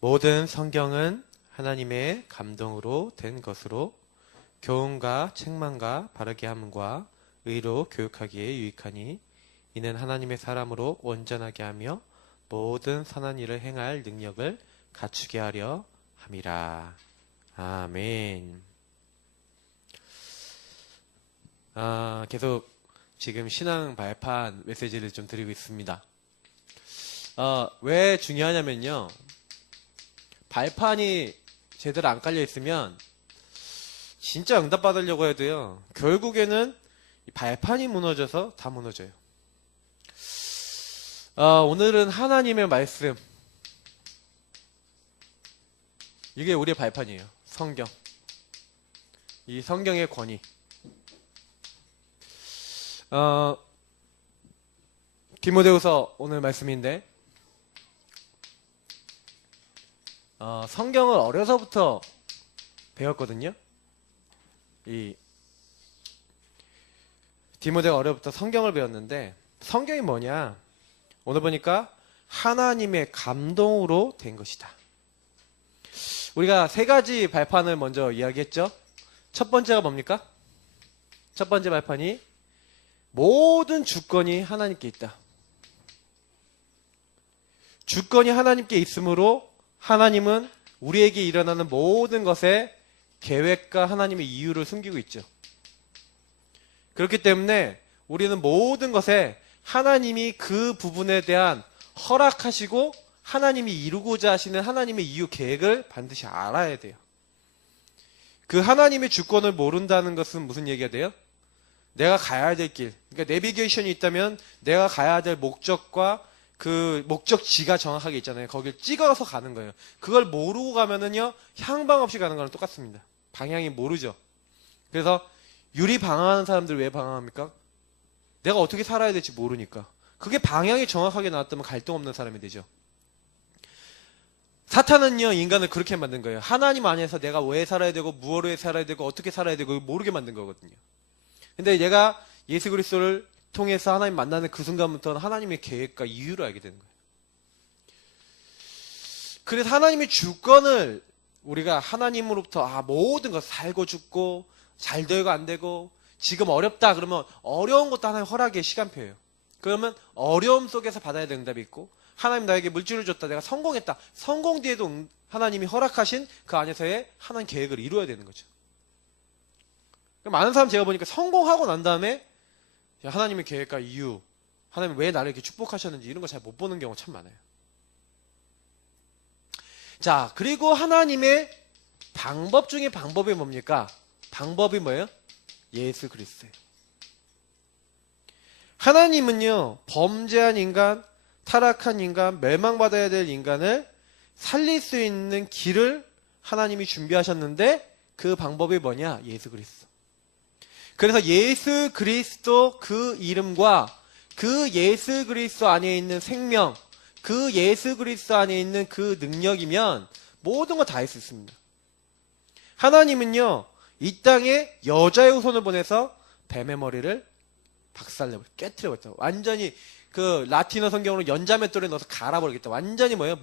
모든 성경은 하나님의 감동으로 된 것으로 교훈과 책망과 바르게 함과 의로 교육하기에 유익하니 이는 하나님의 사람으로 온전하게 하며 모든 선한 일을 행할 능력을 갖추게 하려 함이라. 아멘. 계속 지금 신앙 발판 메시지를 좀 드리고 있습니다. 왜 중요하냐면요. 발판이 제대로 안 깔려 있으면 진짜 응답 받으려고 해도요. 결국에는 이 발판이 무너져서 다 무너져요. 오늘은 하나님의 말씀. 이게 우리의 발판이에요. 성경. 이 성경의 권위. 디모데후서 오늘 말씀인데 성경을 어려서부터 배웠거든요. 이 디모데가 어려서부터 성경을 배웠는데 성경이 뭐냐? 오늘 보니까 하나님의 감동으로 된 것이다. 우리가 세 가지 발판을 먼저 이야기했죠. 첫 번째가 뭡니까? 첫 번째 발판이 모든 주권이 하나님께 있다. 주권이 하나님께 있으므로 하나님은 우리에게 일어나는 모든 것에 계획과 하나님의 이유를 숨기고 있죠. 그렇기 때문에 우리는 모든 것에 하나님이 그 부분에 대한 허락하시고 하나님이 이루고자 하시는 하나님의 이유 계획을 반드시 알아야 돼요. 그 하나님의 주권을 모른다는 것은 무슨 얘기가 돼요? 내가 가야 될 길, 그러니까 내비게이션이 있다면 내가 가야 될 목적과 그 목적지가 정확하게 있잖아요. 거길 찍어서 가는 거예요. 그걸 모르고 가면은요, 향방 없이 가는 거랑 똑같습니다. 방향이 모르죠. 그래서 유리 방황하는 사람들 왜 방황합니까? 내가 어떻게 살아야 될지 모르니까. 그게 방향이 정확하게 나왔다면 갈등 없는 사람이 되죠. 사탄은요, 인간을 그렇게 만든 거예요. 하나님 안에서 내가 왜 살아야 되고, 무엇을 왜 살아야 되고, 어떻게 살아야 되고, 모르게 만든 거거든요. 근데 얘가 예수 그리스도를 통해서 하나님 만나는 그 순간부터는 하나님의 계획과 이유를 알게 되는 거예요. 그래서 하나님의 주권을 우리가 하나님으로부터 모든 것 살고 죽고 잘 되고 안 되고 지금 어렵다 그러면 어려운 것도 하나님 허락의 시간표예요. 그러면 어려움 속에서 받아야 되는 응답이 있고 하나님 나에게 물질을 줬다 내가 성공했다. 성공 뒤에도 하나님이 허락하신 그 안에서의 하나님 계획을 이루어야 되는 거죠. 많은 사람 제가 보니까 성공하고 난 다음에 하나님의 계획과 이유, 하나님 왜 나를 이렇게 축복하셨는지 이런 거 잘 못 보는 경우가 참 많아요. 자, 그리고 하나님의 방법 중에 방법이 뭡니까? 방법이 뭐예요? 예수 그리스도예요. 하나님은요, 범죄한 인간, 타락한 인간, 멸망받아야 될 인간을 살릴 수 있는 길을 하나님이 준비하셨는데 그 방법이 뭐냐? 예수 그리스도. 그래서 예수 그리스도 그 이름과 그 예수 그리스도 안에 있는 생명, 그 예수 그리스도 안에 있는 그 능력이면 모든 거 다 할 수 있습니다. 하나님은요, 이 땅에 여자의 후손을 보내서 뱀의 머리를 박살내버려, 깨트려버렸다. 완전히 그 라틴어 성경으로 연자맷돌에 넣어서 갈아버리겠다. 완전히 뭐예요?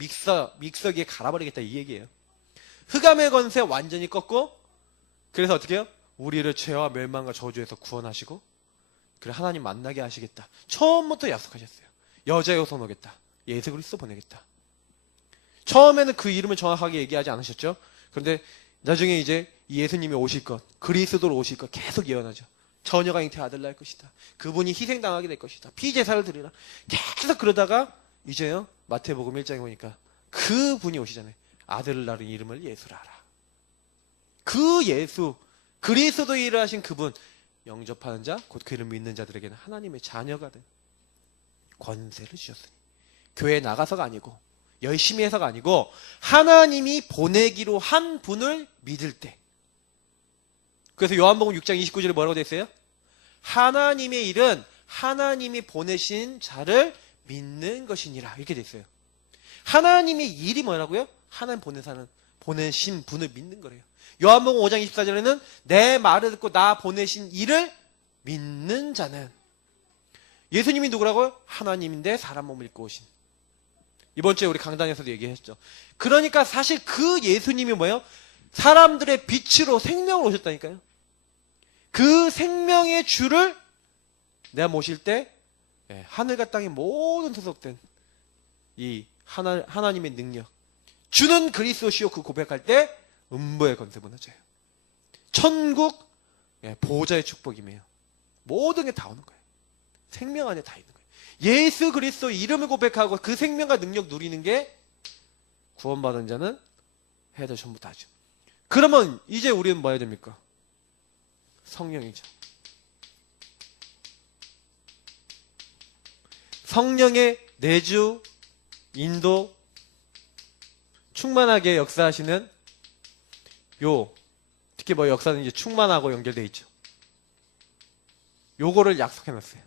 믹서기에 갈아버리겠다 이 얘기예요. 흑암의 권세 완전히 꺾고 그래서 어떻게 해요? 우리를 죄와 멸망과 저주에서 구원하시고 그래 하나님 만나게 하시겠다. 처음부터 약속하셨어요. 여자의 후손 오겠다. 예수 그리스도 보내겠다. 처음에는 그 이름을 정확하게 얘기하지 않으셨죠? 그런데 나중에 이제 예수님이 오실 것, 그리스도로 오실 것 계속 예언하죠. 처녀가 잉태 아들 낳을 것이다. 그분이 희생당하게 될 것이다. 피제사를 드리라. 계속 그러다가 이제요 마태복음 1장에 보니까 그분이 오시잖아요. 아들을 낳은 이름을 예수라 하라. 그 예수 그리스도 일을 하신 그분 영접하는 자 곧 그 이름 믿는 자들에게는 하나님의 자녀가 된 권세를 주셨으니 교회에 나가서가 아니고 열심히 해서가 아니고 하나님이 보내기로 한 분을 믿을 때. 그래서 요한복음 6장 29절에 뭐라고 되어 있어요? 하나님의 일은 하나님이 보내신 자를 믿는 것이니라 이렇게 되어 있어요. 하나님의 일이 뭐라고요? 하나님 보내신 분을 믿는 거래요. 요한복음 5장 24절에는 내 말을 듣고 나 보내신 이를 믿는 자는 예수님이 누구라고요? 하나님인데 사람 몸을 입고 오신 이번 주에 우리 강단에서도 얘기했죠. 그러니까 사실 그 예수님이 뭐예요? 사람들의 빛으로 생명을 오셨다니까요. 그 생명의 주를 내가 모실 때 하늘과 땅의 모든 소속된 이 하나님의 능력, 주는 그리스도시요 그 고백할 때 음보의 권세 무너져요. 천국 보호자의 축복이며 모든 게 다 오는 거예요. 생명 안에 다 있는 거예요. 예수 그리스도 이름을 고백하고 그 생명과 능력 누리는 게 구원받은 자는 해도 전부 다죠. 그러면 이제 우리는 뭐 해야 됩니까? 성령이죠. 성령의 내주, 인도, 충만하게 역사하시는 특히 뭐 역사는 이제 충만하고 연결되어 있죠. 요거를 약속해놨어요.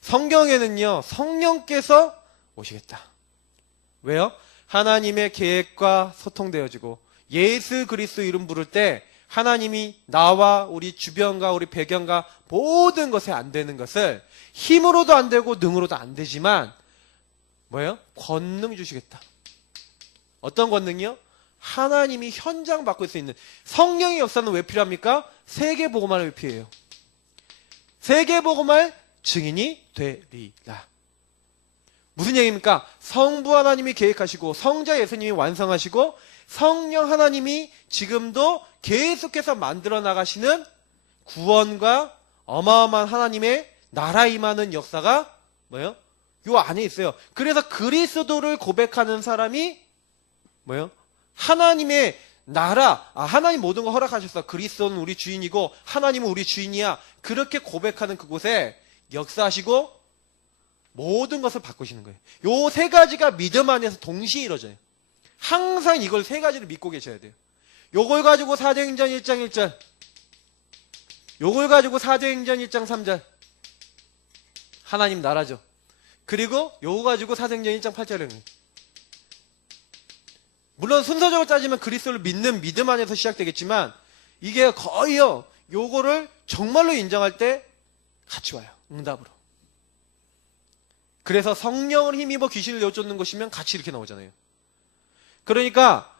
성경에는요, 성령께서 오시겠다. 왜요? 하나님의 계획과 소통되어지고 예수 그리스도 이름 부를 때 하나님이 나와 우리 주변과 우리 배경과 모든 것에 안 되는 것을 힘으로도 안 되고 능으로도 안 되지만 뭐예요? 권능 주시겠다. 어떤 권능이요? 하나님이 현장 바꿀 수 있는 성령의 역사는 왜 필요합니까? 세계복음화를 왜 필요해요? 세계복음화의 증인이 되리라. 무슨 얘기입니까? 성부 하나님이 계획하시고 성자 예수님이 완성하시고 성령 하나님이 지금도 계속해서 만들어 나가시는 구원과 어마어마한 하나님의 나라 임하는 역사가 뭐예요? 요 안에 있어요. 그래서 그리스도를 고백하는 사람이 뭐예요? 하나님의 나라, 하나님 모든 걸 허락하셨어. 그리스도는 우리 주인이고 하나님은 우리 주인이야. 그렇게 고백하는 그곳에 역사하시고 모든 것을 바꾸시는 거예요. 요 세 가지가 믿음 안에서 동시에 이루어져요. 항상 이걸 세 가지를 믿고 계셔야 돼요. 요걸 가지고 사도행전 1장 1절, 요걸 가지고 사도행전 1장 3절, 하나님 나라죠. 그리고 요거 가지고 사도행전 1장 8절은 물론 순서적으로 따지면 그리스도를 믿는 믿음 안에서 시작되겠지만 이게 거의요, 요거를 정말로 인정할 때 같이 와요. 응답으로. 그래서 성령을 힘입어 귀신을 내쫓는 것이면 같이 이렇게 나오잖아요. 그러니까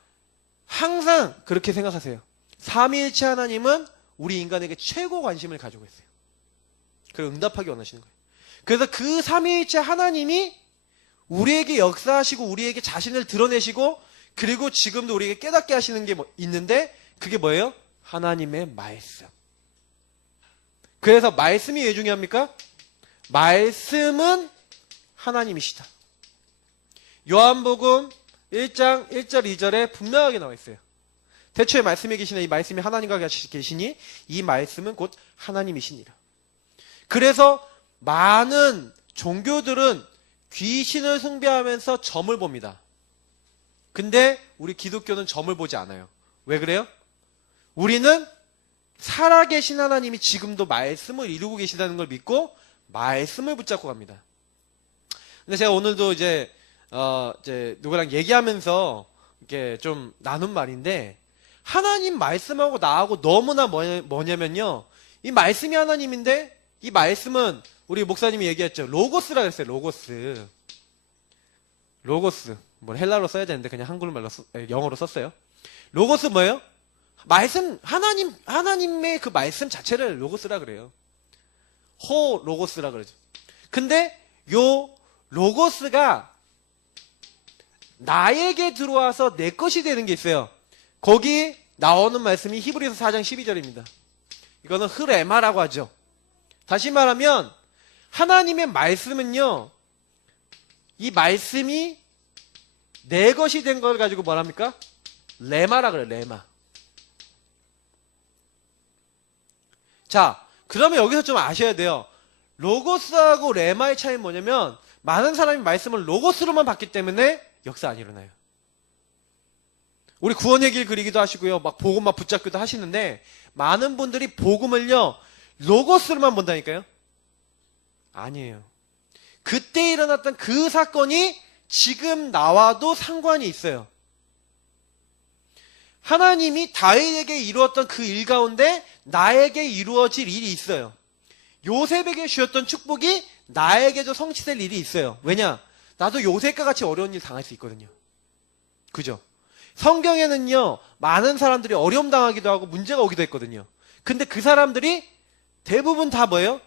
항상 그렇게 생각하세요. 삼위일체 하나님은 우리 인간에게 최고 관심을 가지고 있어요. 그리고 응답하기 원하시는 거예요. 그래서 그 삼위일체 하나님이 우리에게 역사하시고 우리에게 자신을 드러내시고 그리고 지금도 우리에게 깨닫게 하시는 게 있는데 그게 뭐예요? 하나님의 말씀. 그래서 말씀이 왜 중요합니까? 말씀은 하나님이시다. 요한복음 1장 1절 2절에 분명하게 나와 있어요. 대초에 말씀에 계시는 이 말씀이 하나님과 같이 계시니 이 말씀은 곧 하나님이시니라. 그래서 많은 종교들은 귀신을 숭배하면서 점을 봅니다. 근데 우리 기독교는 점을 보지 않아요. 왜 그래요? 우리는 살아계신 하나님이 지금도 말씀을 이루고 계시다는 걸 믿고 말씀을 붙잡고 갑니다. 근데 제가 오늘도 이제 누구랑 얘기하면서 이렇게 좀 나눈 말인데 하나님 말씀하고 나하고 너무나 뭐냐면요. 이 말씀이 하나님인데 이 말씀은 우리 목사님이 얘기했죠. 로고스라 그랬어요. 로고스. 뭐 헬라어로 써야 되는데 그냥 한글말로 영어로 썼어요. 로고스 뭐예요? 말씀 하나님의 그 말씀 자체를 로고스라 그래요. 로고스라 그러죠. 근데 요 로고스가 나에게 들어와서 내 것이 되는 게 있어요. 거기 나오는 말씀이 히브리서 4장 12절입니다. 이거는 흐레마라고 하죠. 다시 말하면 하나님의 말씀은요, 이 말씀이 내 것이 된 걸 가지고 뭐랍니까? 레마라 그래요. 레마. 자, 그러면 여기서 좀 아셔야 돼요. 로고스하고 레마의 차이는 뭐냐면 많은 사람이 말씀을 로고스로만 봤기 때문에 역사 안 일어나요. 우리 구원의 길 그리기도 하시고요. 막 복음만 붙잡기도 하시는데 많은 분들이 복음을요. 로고스로만 본다니까요. 아니에요. 그때 일어났던 그 사건이 지금 나와도 상관이 있어요. 하나님이 다윗에게 이루었던 그 일 가운데 나에게 이루어질 일이 있어요. 요셉에게 주셨던 축복이 나에게도 성취될 일이 있어요. 왜냐? 나도 요새과 같이 어려운 일 당할 수 있거든요. 그죠? 성경에는요, 많은 사람들이 어려움 당하기도 하고 문제가 오기도 했거든요. 근데 그 사람들이 대부분 다 뭐예요?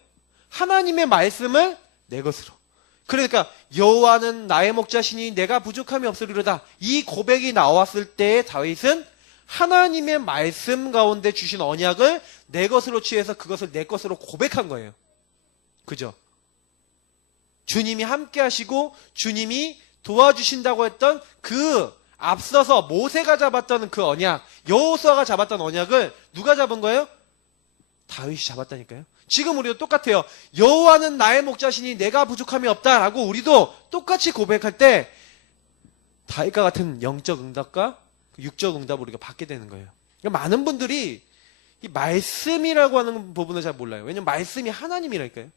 하나님의 말씀을 내 것으로. 그러니까 여호와는 나의 목자시니 내가 부족함이 없으리로다. 이 고백이 나왔을 때 다윗은 하나님의 말씀 가운데 주신 언약을 내 것으로 취해서 그것을 내 것으로 고백한 거예요. 그죠? 주님이 함께 하시고 주님이 도와주신다고 했던 그 앞서서 모세가 잡았던 그 언약, 여호수아가 잡았던 언약을 누가 잡은 거예요? 다윗이 잡았다니까요. 지금 우리도 똑같아요. 여호와는 나의 목자시니 내가 부족함이 없다라고 우리도 똑같이 고백할 때 다윗과 같은 영적 응답과 육적 응답을 우리가 받게 되는 거예요. 그러니까 많은 분들이 이 말씀이라고 하는 부분을 잘 몰라요. 왜냐면 말씀이 하나님이라니까요.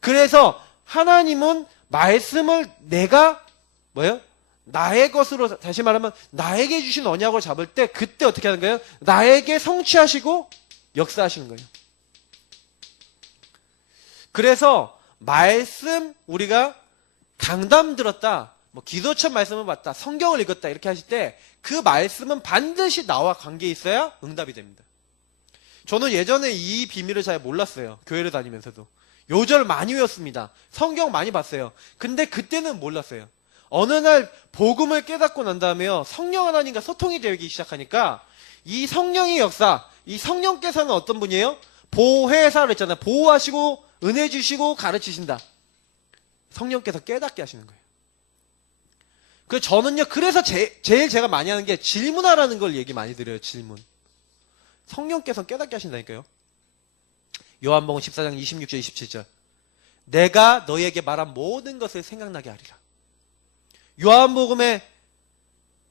그래서 하나님은 말씀을 내가 뭐예요? 나의 것으로, 다시 말하면 나에게 주신 언약을 잡을 때 그때 어떻게 하는 거예요? 나에게 성취하시고 역사하시는 거예요. 그래서 말씀 우리가 강담 들었다, 뭐 기도처 말씀을 봤다, 성경을 읽었다 이렇게 하실 때 그 말씀은 반드시 나와 관계 있어야 응답이 됩니다. 저는 예전에 이 비밀을 잘 몰랐어요. 교회를 다니면서도. 요절 많이 외웠습니다. 성경 많이 봤어요. 근데 그때는 몰랐어요. 어느 날 복음을 깨닫고 난 다음에요, 성령 하나님과 소통이 되기 시작하니까 이 성령의 역사, 이 성령께서는 어떤 분이에요? 보혜사를 했잖아요. 보호하시고 은혜 주시고 가르치신다. 성령께서 깨닫게 하시는 거예요. 저는요, 그래서 제일 제가 많이 하는 게 질문하라는 걸 얘기 많이 드려요. 질문. 성령께서 깨닫게 하신다니까요. 요한복음 14장 26절 27절. 내가 너희에게 말한 모든 것을 생각나게 하리라. 요한복음에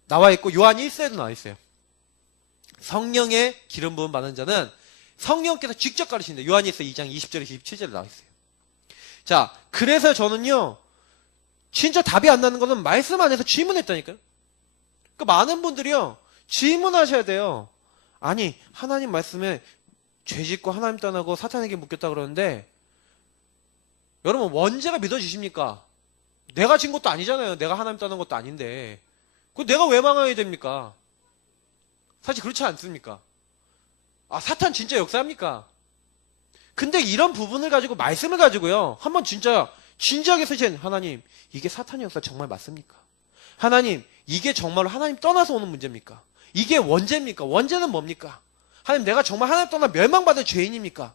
나와 있고 요한 1서에도 나와 있어요. 성령의 기름 부음 받은 자는 성령께서 직접 가르치는데 요한 1서 2장 20절에서 27절에 나와 있어요. 자, 그래서 저는요, 진짜 답이 안 나는 거는 말씀 안에서 질문했다니까요. 그러니까 많은 분들이요, 질문하셔야 돼요. 아니, 하나님 말씀에 죄 짓고 하나님 떠나고 사탄에게 묶였다 그러는데 여러분 원죄가 믿어지십니까? 내가 진 것도 아니잖아요. 내가 하나님 떠난 것도 아닌데 그 내가 왜 망해야 됩니까? 사실 그렇지 않습니까? 아, 사탄 진짜 역사합니까? 근데 이런 부분을 가지고 말씀을 가지고요, 한번 진짜 진지하게 서신 하나님, 이게 사탄의 역사 정말 맞습니까? 하나님, 이게 정말로 하나님 떠나서 오는 문제입니까? 이게 원죄입니까? 원죄는 뭡니까? 하나님, 내가 정말 하나님 떠나 멸망받을 죄인입니까?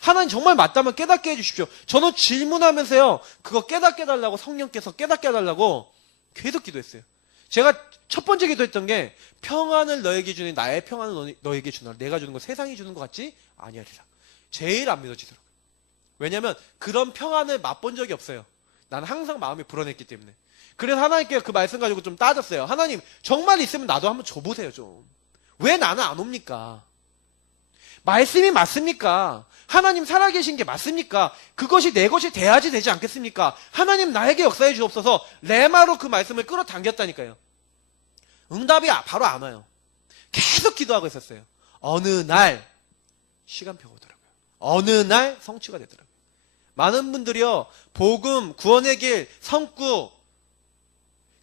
하나님 정말 맞다면 깨닫게 해주십시오. 저는 질문하면서요, 그거 깨닫게 해달라고, 성령께서 깨닫게 해달라고 계속 기도했어요. 제가 첫 번째 기도했던 게 평안을 너에게 주니 나의 평안을 너에게 주나. 내가 주는 거 세상이 주는 것 같지 아니하리라. 제일 안 믿어지더라고요. 왜냐하면 그런 평안을 맛본 적이 없어요. 나는 항상 마음이 불안했기 때문에. 그래서 하나님께 그 말씀 가지고 좀 따졌어요. 하나님, 정말 있으면 나도 한번 줘보세요 좀. 왜 나는 안 옵니까? 말씀이 맞습니까? 하나님 살아계신 게 맞습니까? 그것이 내 것이 돼야지 되지 않겠습니까? 하나님 나에게 역사해 주옵소서. 레마로 그 말씀을 끌어당겼다니까요. 응답이 바로 안 와요. 계속 기도하고 있었어요. 어느 날 시간표가 오더라고요. 어느 날 성취가 되더라고요. 많은 분들이요, 복음, 구원의 길, 성구,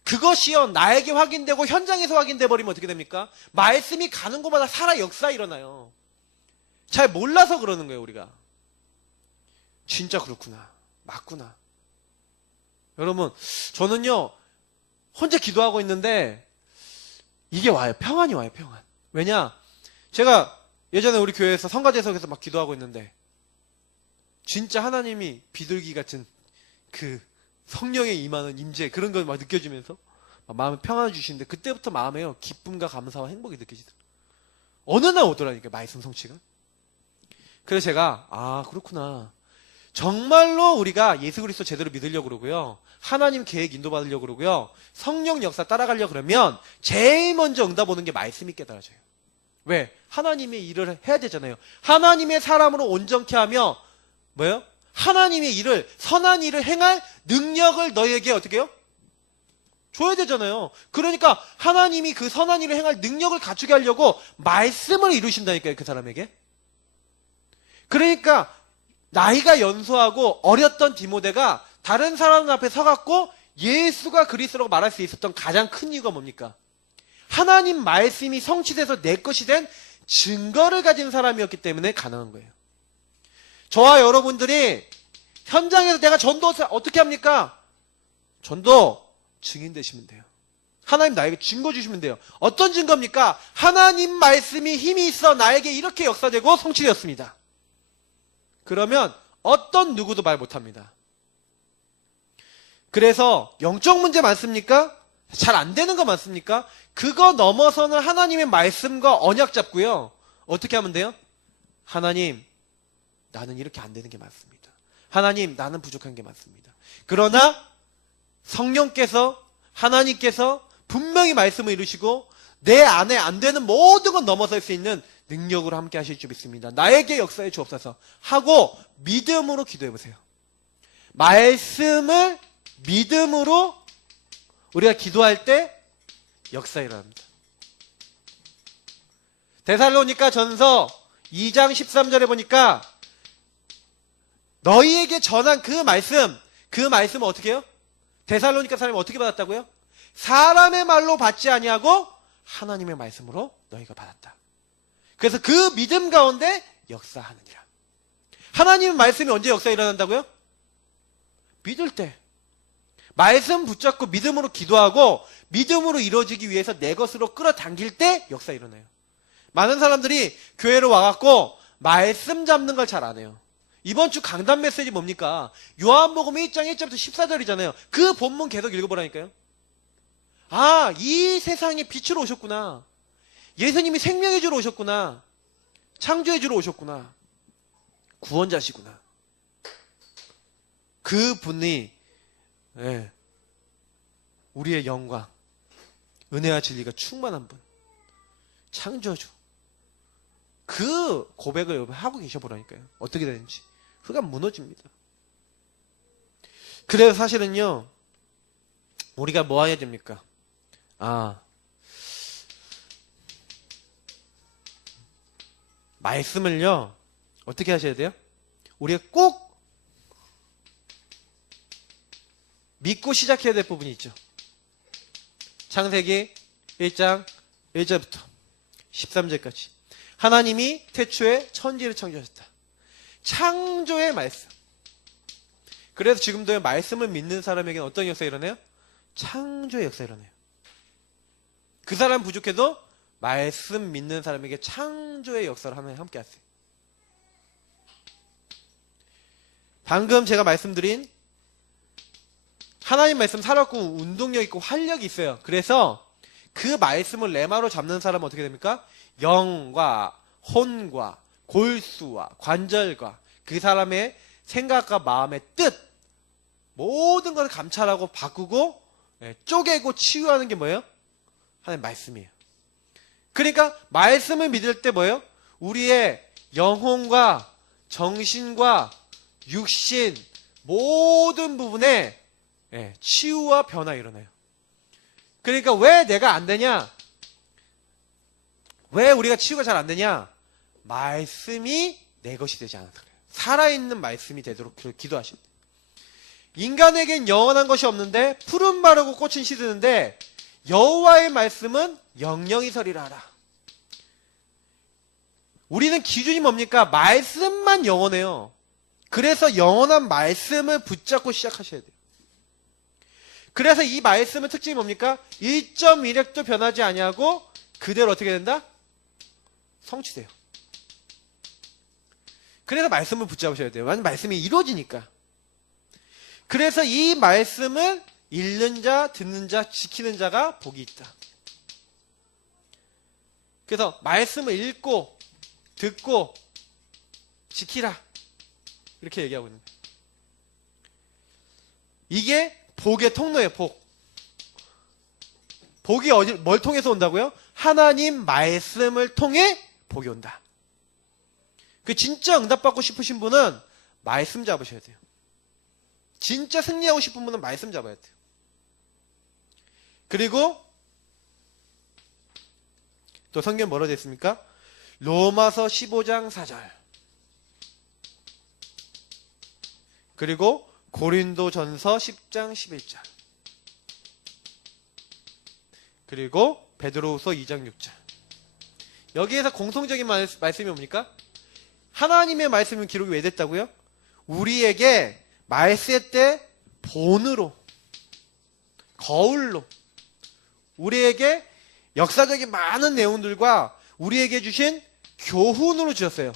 그것이요 나에게 확인되고 현장에서 확인돼 버리면 어떻게 됩니까? 말씀이 가는 곳마다 살아 역사 일어나요. 잘 몰라서 그러는 거예요. 우리가 진짜 그렇구나, 맞구나. 여러분, 저는요 혼자 기도하고 있는데 이게 와요. 평안이 와요. 평안. 왜냐, 제가 예전에 우리 교회에서 성가대석에서 막 기도하고 있는데 진짜 하나님이 비둘기 같은 그 성령에 임하는 임재, 그런 걸 막 느껴지면서 막 마음에 평안을 주시는데 그때부터 마음에요 기쁨과 감사와 행복이 느껴지더라고요. 어느 날 오더라니까 말씀 성취가. 그래서 제가 아, 그렇구나. 정말로 우리가 예수 그리스도 제대로 믿으려고 그러고요, 하나님 계획 인도받으려고 그러고요, 성령 역사 따라가려고 그러면 제일 먼저 응답 오는 게 말씀이 깨달아져요. 왜? 하나님의 일을 해야 되잖아요. 하나님의 사람으로 온전케 하며 뭐예요? 하나님의 일을, 선한 일을 행할 능력을 너희에게 어떻게 해요? 줘야 되잖아요. 그러니까 하나님이 그 선한 일을 행할 능력을 갖추게 하려고 말씀을 이루신다니까요, 그 사람에게. 그러니까 나이가 연소하고 어렸던 디모데가 다른 사람 앞에 서갖고 예수가 그리스도라고 말할 수 있었던 가장 큰 이유가 뭡니까? 하나님 말씀이 성취돼서 내 것이 된 증거를 가진 사람이었기 때문에 가능한 거예요. 저와 여러분들이 현장에서 내가 전도 어떻게 합니까? 전도 증인 되시면 돼요. 하나님 나에게 증거 주시면 돼요. 어떤 증거입니까? 하나님 말씀이 힘이 있어 나에게 이렇게 역사되고 성취되었습니다. 그러면 어떤 누구도 말 못합니다. 그래서 영적 문제 많습니까? 잘 안 되는 거 많습니까? 그거 넘어서는 하나님의 말씀과 언약 잡고요. 어떻게 하면 돼요? 하나님, 나는 이렇게 안 되는 게 맞습니다. 하나님, 나는 부족한 게 맞습니다. 그러나 성령께서, 하나님께서 분명히 말씀을 이루시고 내 안에 안 되는 모든 건 넘어설 수 있는 능력으로 함께 하실 줄 믿습니다. 나에게 역사해 주옵소서 하고 믿음으로 기도해 보세요. 말씀을 믿음으로 우리가 기도할 때 역사 일어납니다. 데살로니가 전서 2장 13절에 보니까 너희에게 전한 그 말씀은 어떻게 해요? 데살로니가 사람이 어떻게 받았다고요? 사람의 말로 받지 아니하고 하나님의 말씀으로 너희가 받았다. 그래서 그 믿음 가운데 역사하느니라. 하나님의 말씀이 언제 역사 일어난다고요? 믿을 때. 말씀 붙잡고 믿음으로 기도하고 믿음으로 이루어지기 위해서 내 것으로 끌어당길 때 역사 일어나요. 많은 사람들이 교회로 와갖고 말씀 잡는 걸 잘 안 해요. 이번 주 강단 메시지 뭡니까? 요한복음 1장 1절부터 14절이잖아요. 그 본문 계속 읽어보라니까요. 아, 이 세상에 빛으로 오셨구나. 예수님이 생명의 주로 오셨구나. 창조의 주로 오셨구나. 구원자시구나. 그 분이 우리의 영광, 은혜와 진리가 충만한 분, 창조주. 그 고백을 여러분 하고 계셔보라니까요. 어떻게 되는지. 그가 무너집니다. 그래서 사실은요, 우리가 뭐 해야 됩니까? 말씀을요, 어떻게 하셔야 돼요? 우리가 꼭 믿고 시작해야 될 부분이 있죠. 창세기 1장 1절부터 13절까지. 하나님이 태초에 천지를 창조하셨다. 창조의 말씀. 그래서 지금도 말씀을 믿는 사람에게는 어떤 역사가 일어나요? 창조의 역사가 일어나요. 그 사람 부족해도 말씀 믿는 사람에게 창조의 역사를 하나님 함께 하세요. 방금 제가 말씀드린 하나님 말씀 살았고 운동력 있고 활력이 있어요. 그래서 그 말씀을 레마로 잡는 사람은 어떻게 됩니까? 영과 혼과 골수와 관절과 그 사람의 생각과 마음의 뜻 모든 것을 감찰하고 바꾸고 쪼개고 치유하는 게 뭐예요? 하나님 말씀이에요. 그러니까 말씀을 믿을 때 뭐예요? 우리의 영혼과 정신과 육신 모든 부분에 치유와 변화 일어나요. 그러니까 왜 내가 안 되냐? 왜 우리가 치유가 잘 안 되냐? 말씀이 내 것이 되지 않아서 그래요. 살아있는 말씀이 되도록 기도하십니다. 인간에겐 영원한 것이 없는데 푸른 마르고 꽃은 시드는데 여호와의 말씀은 영영이 서리라 하라. 우리는 기준이 뭡니까? 말씀만 영원해요. 그래서 영원한 말씀을 붙잡고 시작하셔야 돼요. 그래서 이 말씀의 특징이 뭡니까? 1.1획도 변하지 아니하고 그대로 어떻게 된다? 성취돼요. 그래서 말씀을 붙잡으셔야 돼요. 완전 말씀이 이루어지니까. 그래서 이 말씀을 읽는 자, 듣는 자, 지키는 자가 복이 있다. 그래서 말씀을 읽고 듣고 지키라. 이렇게 얘기하고 있는 거예요. 이게 복의 통로예요. 복이 뭘 통해서 온다고요? 하나님 말씀을 통해 복이 온다. 그 진짜 응답받고 싶으신 분은 말씀 잡으셔야 돼요. 진짜 승리하고 싶은 분은 말씀 잡아야 돼요. 그리고 또 성경 뭐라고 되어 있습니까? 로마서 15장 4절. 그리고 고린도전서 10장 11절. 그리고 베드로후서 2장 6절. 여기에서 공통적인 말씀이 뭡니까? 하나님의 말씀은 기록이 왜 됐다고요? 우리에게 말세 때 본으로, 거울로, 우리에게 역사적인 많은 내용들과 우리에게 주신 교훈으로 주셨어요.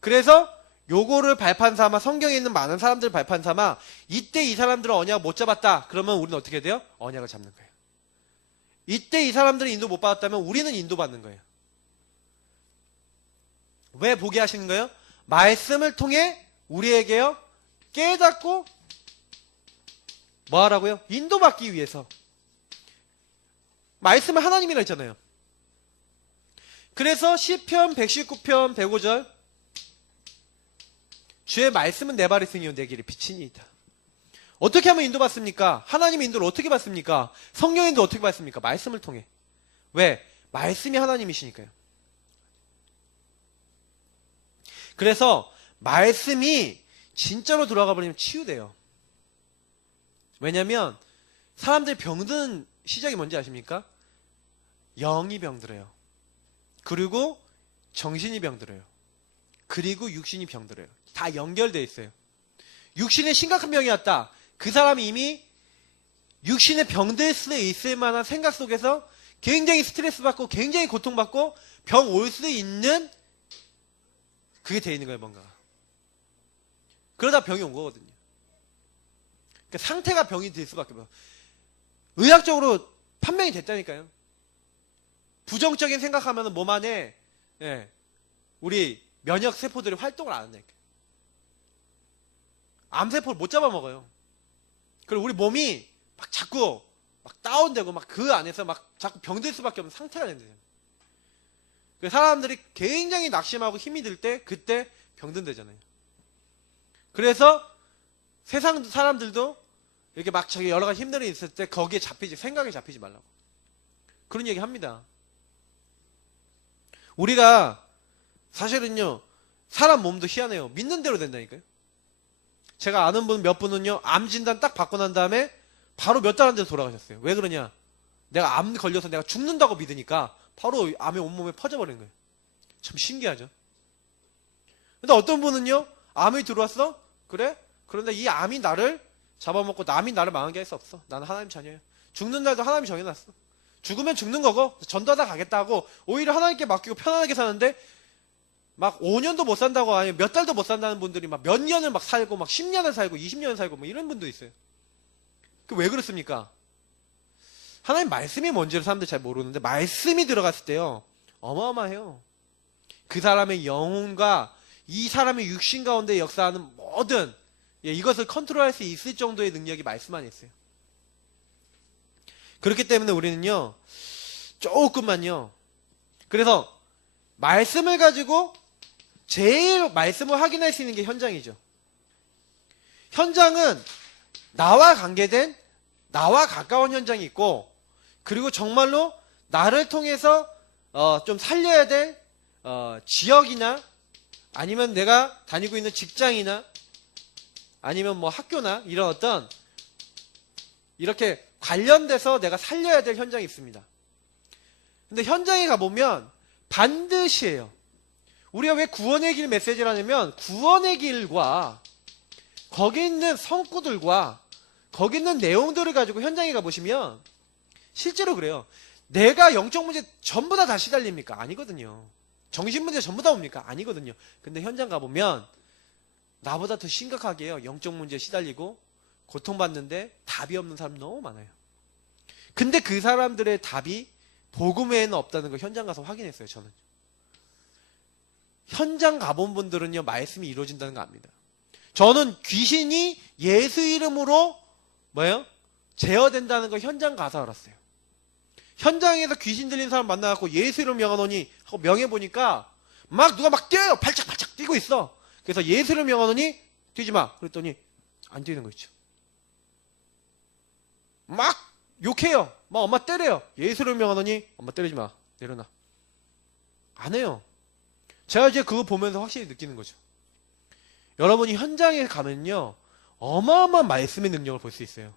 그래서 요거를 발판 삼아, 성경에 있는 많은 사람들 발판 삼아, 이때 이 사람들은 언약을 못 잡았다 그러면 우리는 어떻게 돼요? 언약을 잡는 거예요. 이때 이 사람들은 인도 못 받았다면 우리는 인도 받는 거예요. 왜 보게 하시는 거예요? 말씀을 통해 우리에게요 깨닫고 뭐 하라고요? 인도받기 위해서. 말씀은 하나님이라 했잖아요. 그래서 시편 119편 105절, 주의 말씀은 내 발에 승이요 내 길에 빛이니이다. 어떻게 하면 인도받습니까? 하나님의 인도를 어떻게 받습니까? 성령의 인도 어떻게 받습니까? 말씀을 통해. 왜? 말씀이 하나님이시니까요. 그래서 말씀이 진짜로 들어가 버리면 치유돼요. 왜냐면 사람들이 병드는 시작이 뭔지 아십니까? 영이 병들어요. 그리고 정신이 병들어요. 그리고 육신이 병들어요. 다 연결되어 있어요. 육신에 심각한 병이 왔다. 그 사람이 이미 육신에 병들 수 있을 만한 생각 속에서 굉장히 스트레스 받고 굉장히 고통받고 병 올 수 있는 그게 되어 있는 거예요, 뭔가가. 그러다 병이 온 거거든요. 그러니까 상태가 병이 될 수밖에 없어요. 의학적으로 판명이 됐다니까요. 부정적인 생각하면 몸 안에 우리 면역 세포들이 활동을 안 한다니까요. 암세포를 못 잡아먹어요. 그리고 우리 몸이 막 자꾸 막 다운되고 막 그 안에서 막 자꾸 병들 수밖에 없는 상태가 된대요. 사람들이 굉장히 낙심하고 힘이 들 때 그때 병든대잖아요. 그래서 세상 사람들도 이렇게 막 자기 여러 가지 힘들이 있을 때 거기에 잡히지, 생각에 잡히지 말라고. 그런 얘기 합니다. 우리가 사실은요, 사람 몸도 희한해요. 믿는 대로 된다니까요. 제가 아는 분 몇 분은요, 암 진단 딱 받고 난 다음에 바로 몇 달 안 돼서 돌아가셨어요. 왜 그러냐? 내가 암 걸려서 내가 죽는다고 믿으니까 바로 암이 온몸에 퍼져버리는 거예요. 참 신기하죠? 근데 어떤 분은요, 암이 들어왔어? 그래? 그런데 이 암이 나를 잡아먹고 남이 나를 망하게 할 수 없어. 나는 하나님 자녀예요. 죽는 날도 하나님이 정해놨어. 죽으면 죽는 거고 전도하다 가겠다 하고 오히려 하나님께 맡기고 편안하게 사는데 막 5년도 못 산다고, 아니 몇 달도 못 산다는 분들이 막 몇 년을 막 살고 막 10년을 살고 20년을 살고 뭐 이런 분도 있어요. 그 왜 그렇습니까? 하나님 말씀이 뭔지를 사람들이 잘 모르는데 말씀이 들어갔을 때요 어마어마해요. 그 사람의 영혼과 이 사람의 육신 가운데 역사하는 모든 이것을 컨트롤할 수 있을 정도의 능력이 말씀 안에 있어요. 그렇기 때문에 우리는요 조금만요, 그래서 말씀을 가지고 제일 말씀을 확인할 수 있는 게 현장이죠. 현장은 나와 관계된, 나와 가까운 현장이 있고, 그리고 정말로 나를 통해서 좀 살려야 될 지역이나 아니면 내가 다니고 있는 직장이나 아니면 뭐 학교나 이런 어떤 이렇게 관련돼서 내가 살려야 될 현장이 있습니다. 근데 현장에 가보면 반드시 해요. 우리가 왜 구원의 길 메시지를 하냐면 구원의 길과 거기 있는 성구들과 거기 있는 내용들을 가지고 현장에 가보시면 실제로 그래요. 내가 영적 문제 전부 다 시달립니까? 아니거든요. 정신 문제 전부 다 옵니까? 아니거든요. 근데 현장 가보면 나보다 더 심각하게 해요. 영적 문제에 시달리고 고통받는데 답이 없는 사람 너무 많아요. 근데 그 사람들의 답이 복음 외에는 없다는 걸 현장 가서 확인했어요. 저는 현장 가본 분들은요 말씀이 이루어진다는 거 압니다. 저는 귀신이 예수 이름으로 뭐예요? 제어된다는 걸 현장 가서 알았어요. 현장에서 귀신 들린 사람 만나갖고 예수 이름 명하노니 하고 명해보니까 막 누가 막 뛰어요. 발짝발짝 뛰고 있어. 그래서 예수 이름 명하노니 뛰지 마. 그랬더니 안 뛰는 거 있죠. 막 욕해요. 막 엄마 때려요. 예수 이름 명하노니 엄마 때리지 마. 내려놔. 안 해요. 제가 이제 그거 보면서 확실히 느끼는 거죠. 여러분이 현장에 가면요 어마어마한 말씀의 능력을 볼 수 있어요.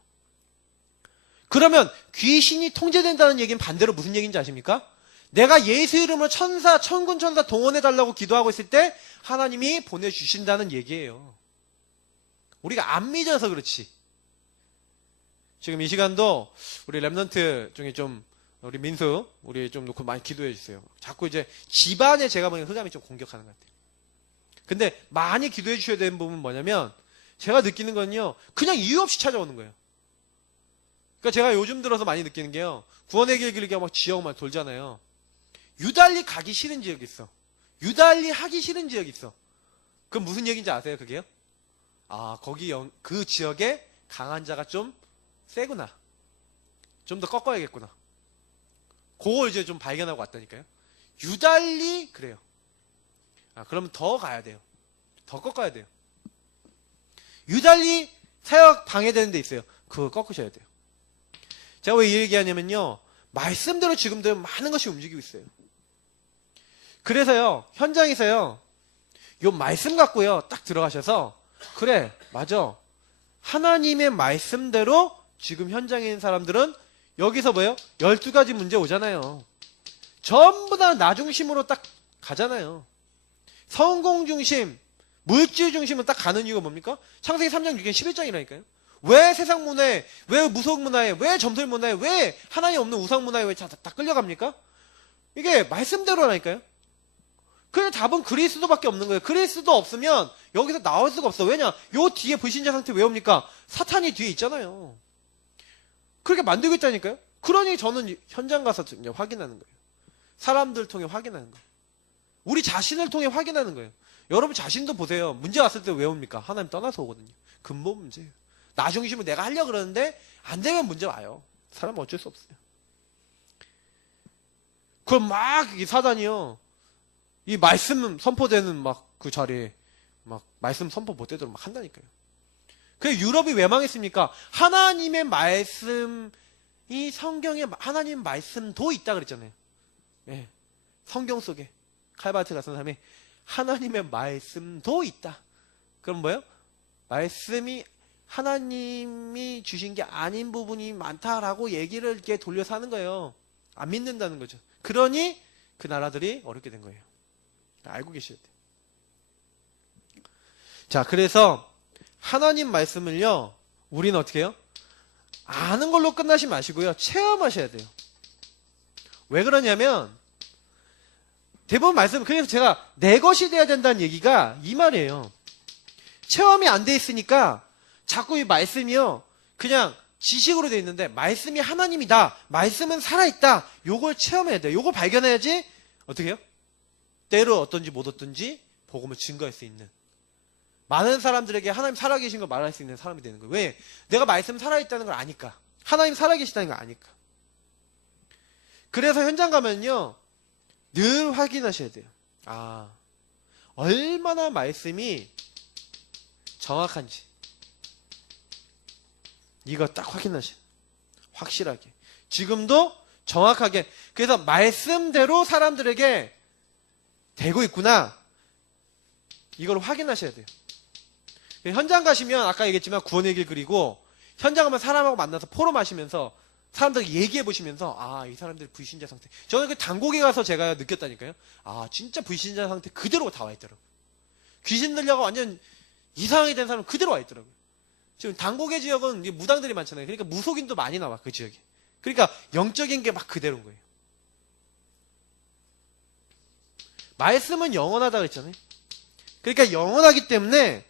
그러면 귀신이 통제된다는 얘기는 반대로 무슨 얘기인지 아십니까? 내가 예수 이름으로 천사, 천군 천사 동원해달라고 기도하고 있을 때 하나님이 보내주신다는 얘기예요. 우리가 안 믿어서 그렇지. 지금 이 시간도 우리 랩런트 중에 좀 우리 민수 우리 좀 놓고 많이 기도해 주세요. 자꾸 이제 집안에 제가 보기엔 흑암이 좀 공격하는 것 같아요. 근데 많이 기도해 주셔야 되는 부분은 뭐냐면 제가 느끼는 건요. 그냥 이유 없이 찾아오는 거예요. 그러니까 제가 요즘 들어서 많이 느끼는 게요. 구원의 길 길게 막 지역 막 돌잖아요. 유달리 가기 싫은 지역이 있어. 유달리 하기 싫은 지역이 있어. 그럼 무슨 얘기인지 아세요? 그게요? 아, 그 지역에 강한 자가 좀 세구나. 좀 더 꺾어야겠구나. 그걸 이제 좀 발견하고 왔다니까요. 유달리 그래요. 아, 그러면 더 가야 돼요. 더 꺾어야 돼요. 유달리 사역 방해되는 데 있어요. 그거 꺾으셔야 돼요. 제가 왜 이 얘기하냐면요. 말씀대로 지금도 많은 것이 움직이고 있어요. 그래서요. 현장에서요. 요 말씀 갖고요. 딱 들어가셔서 그래 맞아. 하나님의 말씀대로 지금 현장에 있는 사람들은 여기서 뭐예요? 12가지 문제 오잖아요. 전부 다 나 중심으로 딱 가잖아요. 성공 중심, 물질 중심은 딱 가는 이유가 뭡니까? 창세기 3장 6장 11장이라니까요. 왜 세상 문화에, 왜 무속 문화에, 왜 점술 문화에, 왜 하나님 없는 우상 문화에 왜 다 끌려갑니까? 이게 말씀대로라니까요. 그래서 답은 그리스도밖에 없는 거예요. 그리스도 없으면 여기서 나올 수가 없어. 왜냐? 요 뒤에 불신자 상태 왜 옵니까? 사탄이 뒤에 있잖아요. 그렇게 만들고 있다니까요. 그러니 저는 현장 가서 이제 확인하는 거예요. 사람들 통해 확인하는 거예요. 우리 자신을 통해 확인하는 거예요. 여러분 자신도 보세요. 문제 왔을 때 왜 옵니까? 하나님 떠나서 오거든요. 근본 문제예요. 나 중심으로 내가 하려고 그러는데 안 되면 문제 와요. 사람은 어쩔 수 없어요. 그럼 막 이 사단이요. 이 말씀 선포되는 막 그 자리에 막 말씀 선포 못 되도록 막 한다니까요. 그 유럽이 왜 망했습니까? 하나님의 말씀이 성경에 하나님 말씀도 있다 그랬잖아요. 네. 성경 속에 칼바르트 같은 사람이 하나님의 말씀도 있다. 그럼 뭐예요? 말씀이 하나님이 주신 게 아닌 부분이 많다라고 얘기를 이렇게 돌려서 하는 거예요. 안 믿는다는 거죠. 그러니 그 나라들이 어렵게 된 거예요. 알고 계셔야 돼요. 자, 그래서 하나님 말씀을요, 우리는 어떻게 해요? 아는 걸로 끝나지 마시고요, 체험하셔야 돼요. 왜 그러냐면, 대부분 말씀, 그래서 제가 내 것이 돼야 된다는 얘기가 이 말이에요. 체험이 안 돼 있으니까 자꾸 이 말씀이요, 그냥 지식으로 돼 있는데, 말씀이 하나님이다, 말씀은 살아있다, 요걸 체험해야 돼요. 요걸 발견해야지, 어떻게 해요? 때로 어떤지 못 어떤지 복음을 증거할 수 있는 많은 사람들에게 하나님 살아계신 걸 말할 수 있는 사람이 되는 거예요. 왜? 내가 말씀 살아있다는 걸 아니까. 하나님 살아계시다는 걸 아니까. 그래서 현장 가면요 늘 확인하셔야 돼요. 아, 얼마나 말씀이 정확한지 이거 딱 확인하셔야 돼요. 확실하게 지금도 정확하게. 그래서 말씀대로 사람들에게 되고 있구나. 이걸 확인하셔야 돼요. 현장 가시면 아까 얘기했지만 구원의 길 그리고 현장 가면 사람하고 만나서 포럼하시면서 사람들에게 얘기해 보시면서 아, 이 사람들 불신자 상태. 저는 그 단곡에 가서 제가 느꼈다니까요. 아, 진짜 불신자 상태 그대로 다 와 있더라고요. 귀신 들려가 완전 이상하게 된 사람 그대로 와 있더라고요. 지금 단곡의 지역은 무당들이 많잖아요. 그러니까 무속인도 많이 나와 그 지역에. 그러니까 영적인 게 막 그대로인 거예요. 말씀은 영원하다고 했잖아요. 그러니까 영원하기 때문에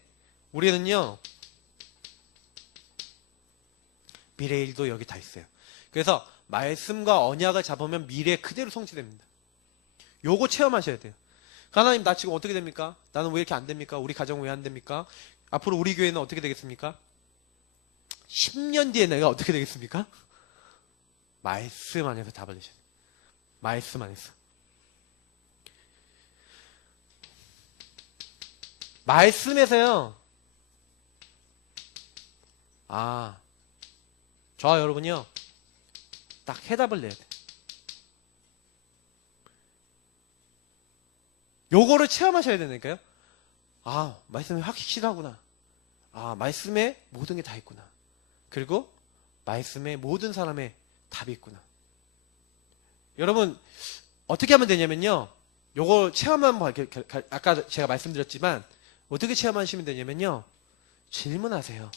우리는요 미래의 일도 여기 다 있어요. 그래서 말씀과 언약을 잡으면 미래 그대로 성취됩니다. 요거 체험하셔야 돼요. 하나님 나 지금 어떻게 됩니까? 나는 왜 이렇게 안 됩니까? 우리 가정은 왜 안 됩니까? 앞으로 우리 교회는 어떻게 되겠습니까? 10년 뒤에 내가 어떻게 되겠습니까? 말씀 안에서 답을 내셔야 돼요. 말씀 안에서. 말씀에서요. 아, 저와 여러분이요. 딱 해답을 내야 돼. 요거를 체험하셔야 되니까요. 아, 말씀이 확실하구나. 아, 말씀에 모든 게 다 있구나. 그리고 말씀에 모든 사람의 답이 있구나. 여러분 어떻게 하면 되냐면요. 요거 체험한 아까 제가 말씀드렸지만 어떻게 체험하시면 되냐면요. 질문하세요.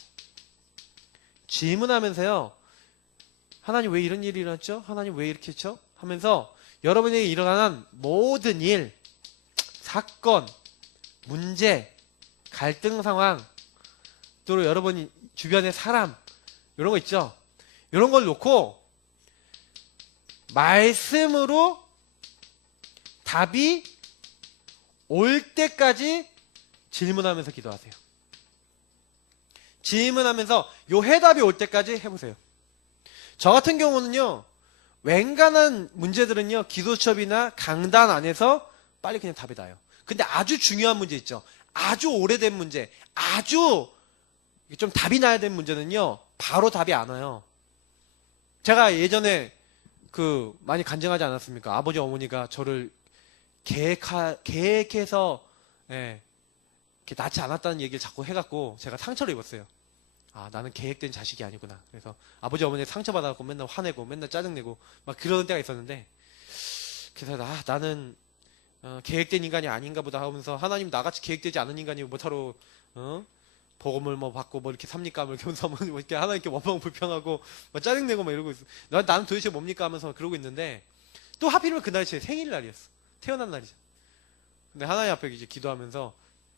질문하면서요. 하나님 왜 이런 일이 일어났죠? 하나님 왜 이렇게 했죠? 하면서 여러분에게 일어나는 모든 일, 사건, 문제, 갈등 상황, 또 여러분 주변의 사람 이런 거 있죠? 이런 걸 놓고 말씀으로 답이 올 때까지 질문하면서 기도하세요. 질문하면서 요 해답이 올 때까지 해보세요. 저 같은 경우는요. 웬간한 문제들은요. 기도첩이나 강단 안에서 빨리 그냥 답이 나요. 근데 아주 중요한 문제 있죠. 아주 오래된 문제, 아주 좀 답이 나야 되는 문제는요. 바로 답이 안 와요. 제가 예전에 많이 간증하지 않았습니까? 아버지 어머니가 저를 계획해서 이렇게 낳지 않았다는 얘기를 자꾸 해갖고 제가 상처를 입었어요. 아, 나는 계획된 자식이 아니구나. 그래서 아버지 어머니 상처받아갖고 맨날 화내고 맨날 짜증내고 막 그러는 때가 있었는데, 그래서 나는 계획된 인간이 아닌가 보다 하면서, 하나님 나같이 계획되지 않은 인간이 뭐하러 복음을 뭐 받고 뭐 이렇게 삽니까? 뭐 이렇게 하면서 뭐 이렇게 하나님께 원망 불평하고 막 짜증내고 막 이러고 있어. 나는 도대체 뭡니까? 하면서 그러고 있는데, 또 하필이면 그날이 제 생일날이었어. 태어난 날이죠. 근데 하나님 앞에 이제 기도하면서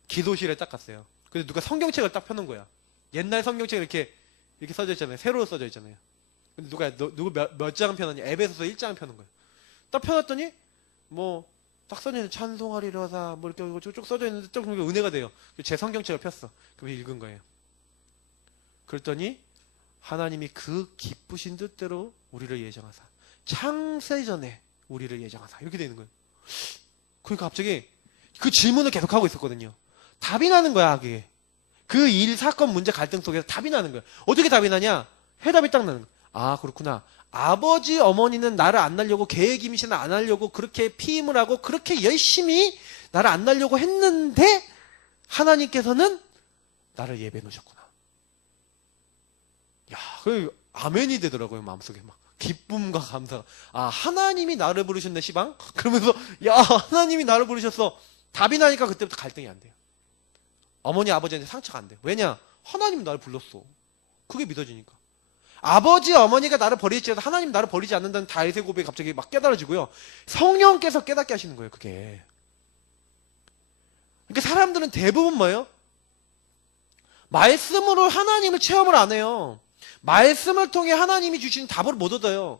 기도실에 딱 갔어요. 근데 누가 성경책을 딱 펴놓은 거야. 옛날 성경책 이렇게 써져 있잖아요. 세로로 써져 있잖아요. 근데 누구 몇 장을 펴놨냐? 에베소서 1장을 펴놓은 거예요. 딱 펴놨더니 뭐 딱 써져 있는 찬송하리로다 뭐 이렇게 쭉 써져 있는데 좀 은혜가 돼요. 제 성경책을 폈어. 그럼 읽은 거예요. 그랬더니 하나님이 그 기쁘신 뜻대로 우리를 예정하사 창세전에 우리를 예정하사 이렇게 되는 거예요. 그러니까 갑자기 그 질문을 계속하고 있었거든요. 답이 나는 거야. 그게 그 일, 사건, 문제, 갈등 속에서 답이 나는 거야. 어떻게 답이 나냐? 해답이 딱 나는 거야. 아, 그렇구나. 아버지 어머니는 나를 안 날려고, 계획 임신을 안 하려고 그렇게 피임을 하고 그렇게 열심히 나를 안 날려고 했는데 하나님께서는 나를 예배해 놓으셨구나. 야, 그 아멘이 되더라고요. 마음속에 막 기쁨과 감사가. 아, 하나님이 나를 부르셨네, 시방? 그러면서 야, 하나님이 나를 부르셨어. 답이 나니까 그때부터 갈등이 안 돼요. 어머니 아버지한테 상처가 안 돼요. 왜냐? 하나님이 나를 불렀어. 그게 믿어지니까. 아버지 어머니가 나를 버릴지라도 하나님 나를 버리지 않는다는 다윗의 고백이 갑자기 막 깨달아지고요. 성령께서 깨닫게 하시는 거예요. 그게. 그러니까 사람들은 대부분 뭐예요? 말씀으로 하나님을 체험을 안 해요. 말씀을 통해 하나님이 주신 답을 못 얻어요.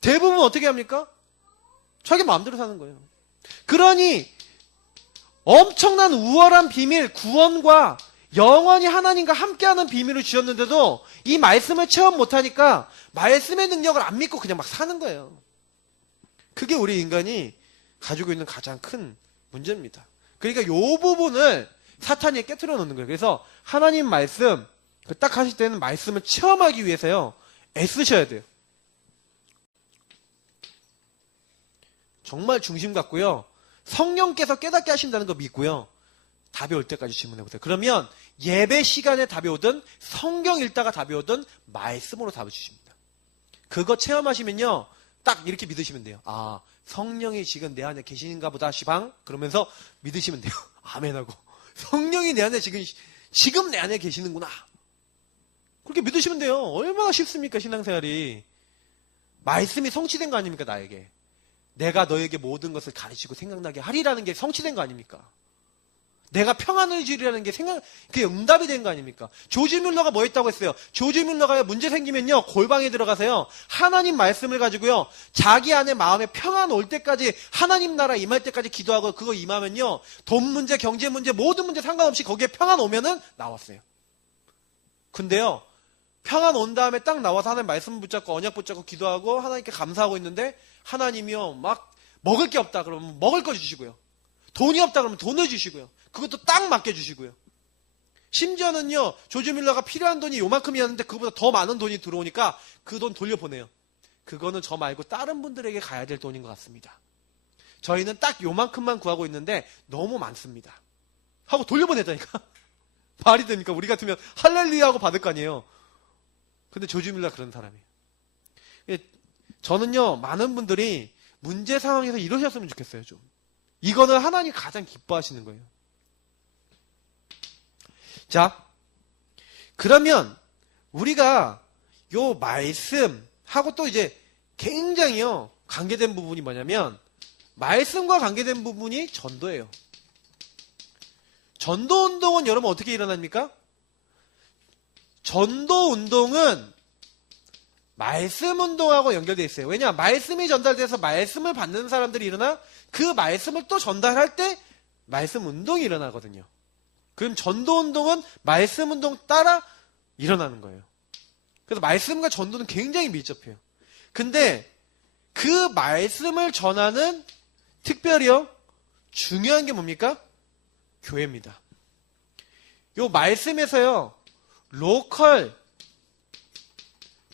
대부분 어떻게 합니까? 자기 마음대로 사는 거예요. 그러니 엄청난 우월한 비밀, 구원과 영원히 하나님과 함께하는 비밀을 주셨는데도 이 말씀을 체험 못하니까 말씀의 능력을 안 믿고 그냥 막 사는 거예요. 그게 우리 인간이 가지고 있는 가장 큰 문제입니다. 그러니까 이 부분을 사탄이 깨트려 놓는 거예요. 그래서 하나님 말씀 딱 하실 때는 말씀을 체험하기 위해서요 애쓰셔야 돼요. 정말 중심 갖고요 성령께서 깨닫게 하신다는 거 믿고요 답이 올 때까지 질문해 보세요. 그러면 예배 시간에 답이 오든 성경 읽다가 답이 오든 말씀으로 답을 주십니다. 그거 체험하시면요 딱 이렇게 믿으시면 돼요. 아, 성령이 지금 내 안에 계시는가 보다 시방 그러면서 믿으시면 돼요. 아멘하고 성령이 내 안에 지금 내 안에 계시는구나 그렇게 믿으시면 돼요. 얼마나 쉽습니까 신앙생활이. 말씀이 성취된 거 아닙니까 나에게. 내가 너에게 모든 것을 가르치고 생각나게 하리라는 게 성취된 거 아닙니까? 내가 평안을 주리라는 게 그게 응답이 된 거 아닙니까? 조지 뮬러가 뭐 했다고 했어요? 조지 뮬러가 문제 생기면요 골방에 들어가서요 하나님 말씀을 가지고요 자기 안에 마음에 평안 올 때까지 하나님 나라 임할 때까지 기도하고 그거 임하면요 돈 문제, 경제 문제, 모든 문제 상관없이 거기에 평안 오면은 나왔어요. 근데요 평안 온 다음에 딱 나와서 하나님 말씀 붙잡고 언약 붙잡고 기도하고 하나님께 감사하고 있는데 하나님이요 막 먹을 게 없다 그러면 먹을 거 주시고요 돈이 없다 그러면 돈을 주시고요 그것도 딱 맞게 주시고요 심지어는요 조지 뮬러가 필요한 돈이 요만큼이었는데 그거보다 더 많은 돈이 들어오니까 그 돈 돌려보내요. 그거는 저 말고 다른 분들에게 가야 될 돈인 것 같습니다. 저희는 딱 요만큼만 구하고 있는데 너무 많습니다 하고 돌려보내자니까. 말이 됩니까? 우리 같으면 할렐루야 하고 받을 거 아니에요. 근데 조지 뮬러가 그런 사람이에요. 저는요, 많은 분들이 문제 상황에서 이러셨으면 좋겠어요, 좀. 이거는 하나님 가장 기뻐하시는 거예요. 자, 그러면 우리가 요 말씀하고 또 이제 굉장히요, 관계된 부분이 뭐냐면, 말씀과 관계된 부분이 전도예요. 전도 운동은 여러분 어떻게 일어납니까? 전도 운동은 말씀 운동하고 연결되어 있어요. 왜냐? 말씀이 전달돼서 말씀을 받는 사람들이 일어나 그 말씀을 또 전달할 때 말씀 운동이 일어나거든요. 그럼 전도 운동은 말씀 운동 따라 일어나는 거예요. 그래서 말씀과 전도는 굉장히 밀접해요. 근데 그 말씀을 전하는 특별히요, 중요한 게 뭡니까? 교회입니다. 요 말씀에서요, 로컬,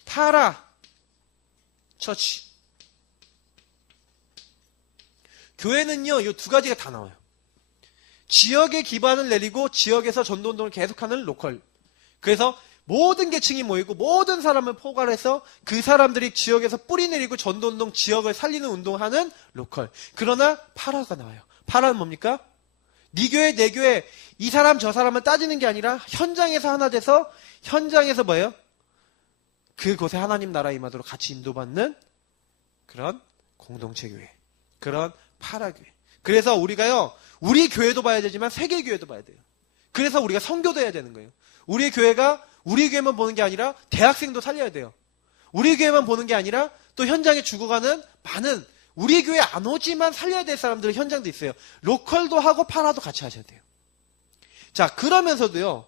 파라, 처치. 교회는요, 요 두 가지가 다 나와요. 지역에 기반을 내리고 지역에서 전도운동을 계속하는 로컬. 그래서 모든 계층이 모이고 모든 사람을 포괄해서 그 사람들이 지역에서 뿌리 내리고 전도운동, 지역을 살리는 운동하는 로컬. 그러나 파라가 나와요. 파라는 뭡니까? 네 교회, 내 교회, 이 사람 저 사람을 따지는 게 아니라 현장에서 하나 돼서 현장에서 뭐예요? 그곳에 하나님 나라 임하도록 같이 인도받는 그런 공동체 교회. 그런 파라교회. 그래서 우리가요, 우리 교회도 봐야 되지만 세계 교회도 봐야 돼요. 그래서 우리가 선교도 해야 되는 거예요. 우리 교회가 우리 교회만 보는 게 아니라 대학생도 살려야 돼요. 우리 교회만 보는 게 아니라 또 현장에 죽어가는 많은 우리 교회 안 오지만 살려야 될 사람들의 현장도 있어요. 로컬도 하고 파라도 같이 하셔야 돼요. 자, 그러면서도요,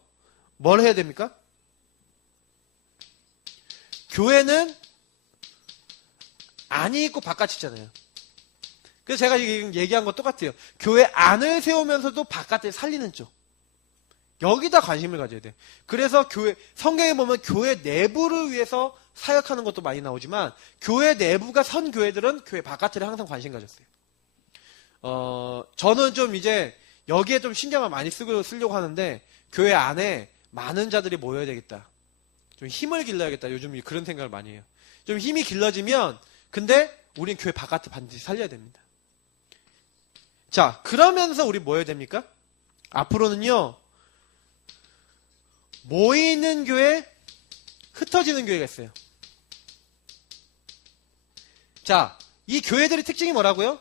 뭘 해야 됩니까? 교회는 안이 있고 바깥이 있잖아요. 그래서 제가 지금 얘기한 거 똑같아요. 교회 안을 세우면서도 바깥을 살리는 쪽. 여기다 관심을 가져야 돼요. 그래서 성경에 보면 교회 내부를 위해서 사역하는 것도 많이 나오지만, 교회 내부가 선 교회들은 교회 바깥에 항상 관심 가졌어요. 저는 좀 이제 여기에 좀 신경을 많이 쓰려고 하는데, 교회 안에 많은 자들이 모여야 되겠다. 좀 힘을 길러야겠다. 요즘 그런 생각을 많이 해요. 좀 힘이 길러지면, 근데 우린 교회 바깥에 반드시 살려야 됩니다. 자, 그러면서 우리 뭐 해야 됩니까? 앞으로는요, 모이는 교회, 흩어지는 교회가 있어요. 자, 이 교회들의 특징이 뭐라고요?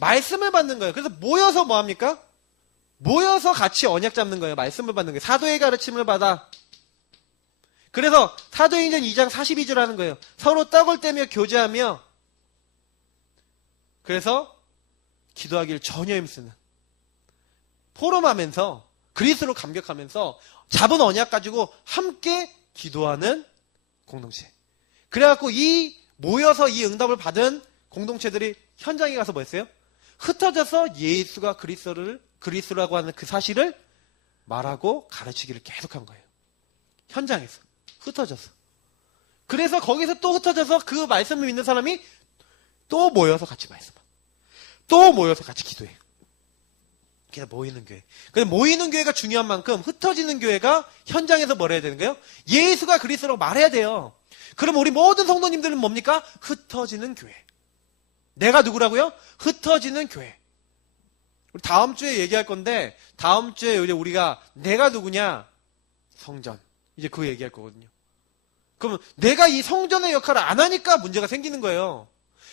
말씀을 받는 거예요. 그래서 모여서 뭐 합니까? 모여서 같이 언약 잡는 거예요. 말씀을 받는 거예요. 사도의 가르침을 받아. 그래서 사도행전 2장 42절 하는 거예요. 서로 떡을 떼며 교제하며, 그래서 기도하기를 전혀 힘쓰는, 포럼하면서 그리스도로 감격하면서 잡은 언약 가지고 함께 기도하는 공동체. 그래갖고 이 모여서 이 응답을 받은 공동체들이 현장에 가서 뭐 했어요? 흩어져서 예수가 그리스도라고 하는 그 사실을 말하고 가르치기를 계속한 거예요. 현장에서 흩어져서. 그래서 거기서 또 흩어져서 그 말씀을 믿는 사람이 또 모여서 같이 말씀하고, 또 모여서 같이 기도해. 그래서 모이는 교회. 근데 모이는 교회가 중요한 만큼 흩어지는 교회가 현장에서 뭘 해야 되는 거예요? 예수가 그리스도라고 말해야 돼요. 그럼 우리 모든 성도님들은 뭡니까? 흩어지는 교회. 내가 누구라고요? 흩어지는 교회. 우리 다음 주에 얘기할 건데, 다음 주에 이제 우리가 내가 누구냐? 성전. 이제 그거 얘기할 거거든요. 그러면 내가 이 성전의 역할을 안 하니까 문제가 생기는 거예요.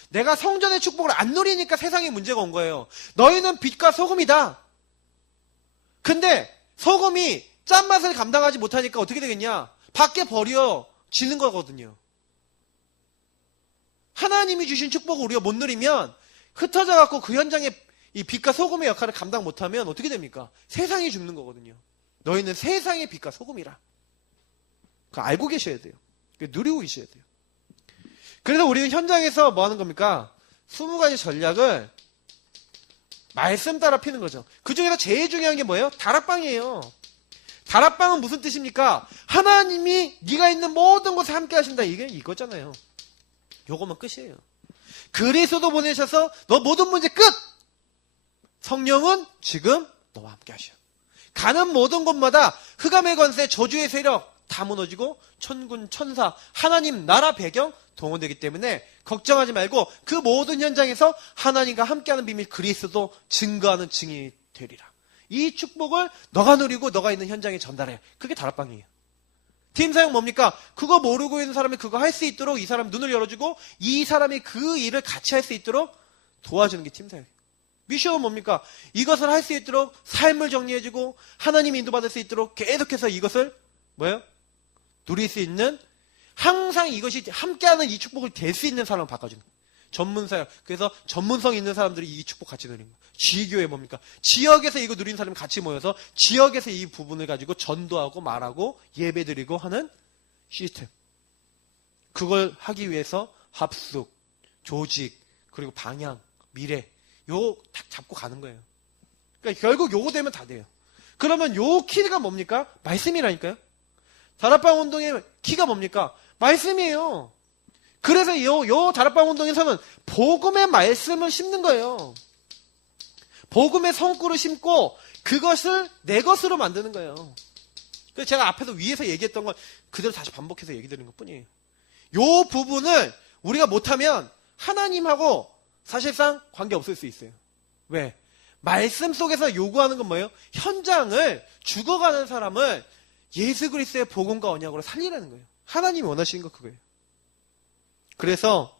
내가 성전의 축복을 안 누리니까 세상에 문제가 온 거예요. 너희는 빛과 소금이다. 근데 소금이 짠맛을 감당하지 못하니까 어떻게 되겠냐? 밖에 버려지는 거거든요. 하나님이 주신 축복을 우리가 못 누리면, 흩어져 갖고 그 현장에 이 빛과 소금의 역할을 감당 못하면 어떻게 됩니까? 세상이 죽는 거거든요. 너희는 세상의 빛과 소금이라. 그거 알고 계셔야 돼요. 누리고 계셔야 돼요. 그래서 우리는 현장에서 뭐 하는 겁니까? 20가지 전략을 말씀 따라 피는 거죠. 그 중에서 제일 중요한 게 뭐예요? 다락방이에요. 다락방은 무슨 뜻입니까? 하나님이 네가 있는 모든 곳에 함께 하신다. 이게 이거잖아요. 요거만 끝이에요. 그리스도 보내셔서 너 모든 문제 끝! 성령은 지금 너와 함께 하셔. 가는 모든 곳마다 흑암의 권세, 저주의 세력 다 무너지고 천군 천사 하나님 나라 배경 동원되기 때문에 걱정하지 말고 그 모든 현장에서 하나님과 함께하는 비밀 그리스도 증거하는 증인이 되리라. 이 축복을 너가 누리고 너가 있는 현장에 전달해. 그게 다락방이에요. 팀 사역 뭡니까? 그거 모르고 있는 사람이 그거 할 수 있도록 이 사람 눈을 열어주고 이 사람이 그 일을 같이 할 수 있도록 도와주는 게 팀 사역이에요. 미션은 뭡니까? 이것을 할 수 있도록 삶을 정리해주고 하나님 인도받을 수 있도록 계속해서 이것을 뭐예요? 누릴 수 있는 항상 이것이 함께하는 이 축복을 될 수 있는 사람을 바꿔주는 거예요. 전문사역. 그래서 전문성 있는 사람들이 이 축복 같이 누리는 거예요. 지교회 뭡니까? 지역에서 이거 누린 사람이 같이 모여서 지역에서 이 부분을 가지고 전도하고 말하고 예배드리고 하는 시스템. 그걸 하기 위해서 합숙, 조직, 그리고 방향, 미래 요거 딱 잡고 가는 거예요. 그러니까 결국 요거 되면 다 돼요. 그러면 요 키가 뭡니까? 말씀이라니까요. 다락방 운동의 키가 뭡니까? 말씀이에요. 그래서 요 다락방 운동에서는 복음의 말씀을 심는 거예요. 복음의 성구를 심고 그것을 내 것으로 만드는 거예요. 그래서 제가 앞에서 위에서 얘기했던 걸 그대로 다시 반복해서 얘기 드리는 것 뿐이에요. 요 부분을 우리가 못하면 하나님하고 사실상 관계없을 수 있어요. 왜? 말씀 속에서 요구하는 건 뭐예요? 현장을 죽어가는 사람을 예수 그리스도의 복음과 언약으로 살리라는 거예요. 하나님이 원하시는 거 그거예요. 그래서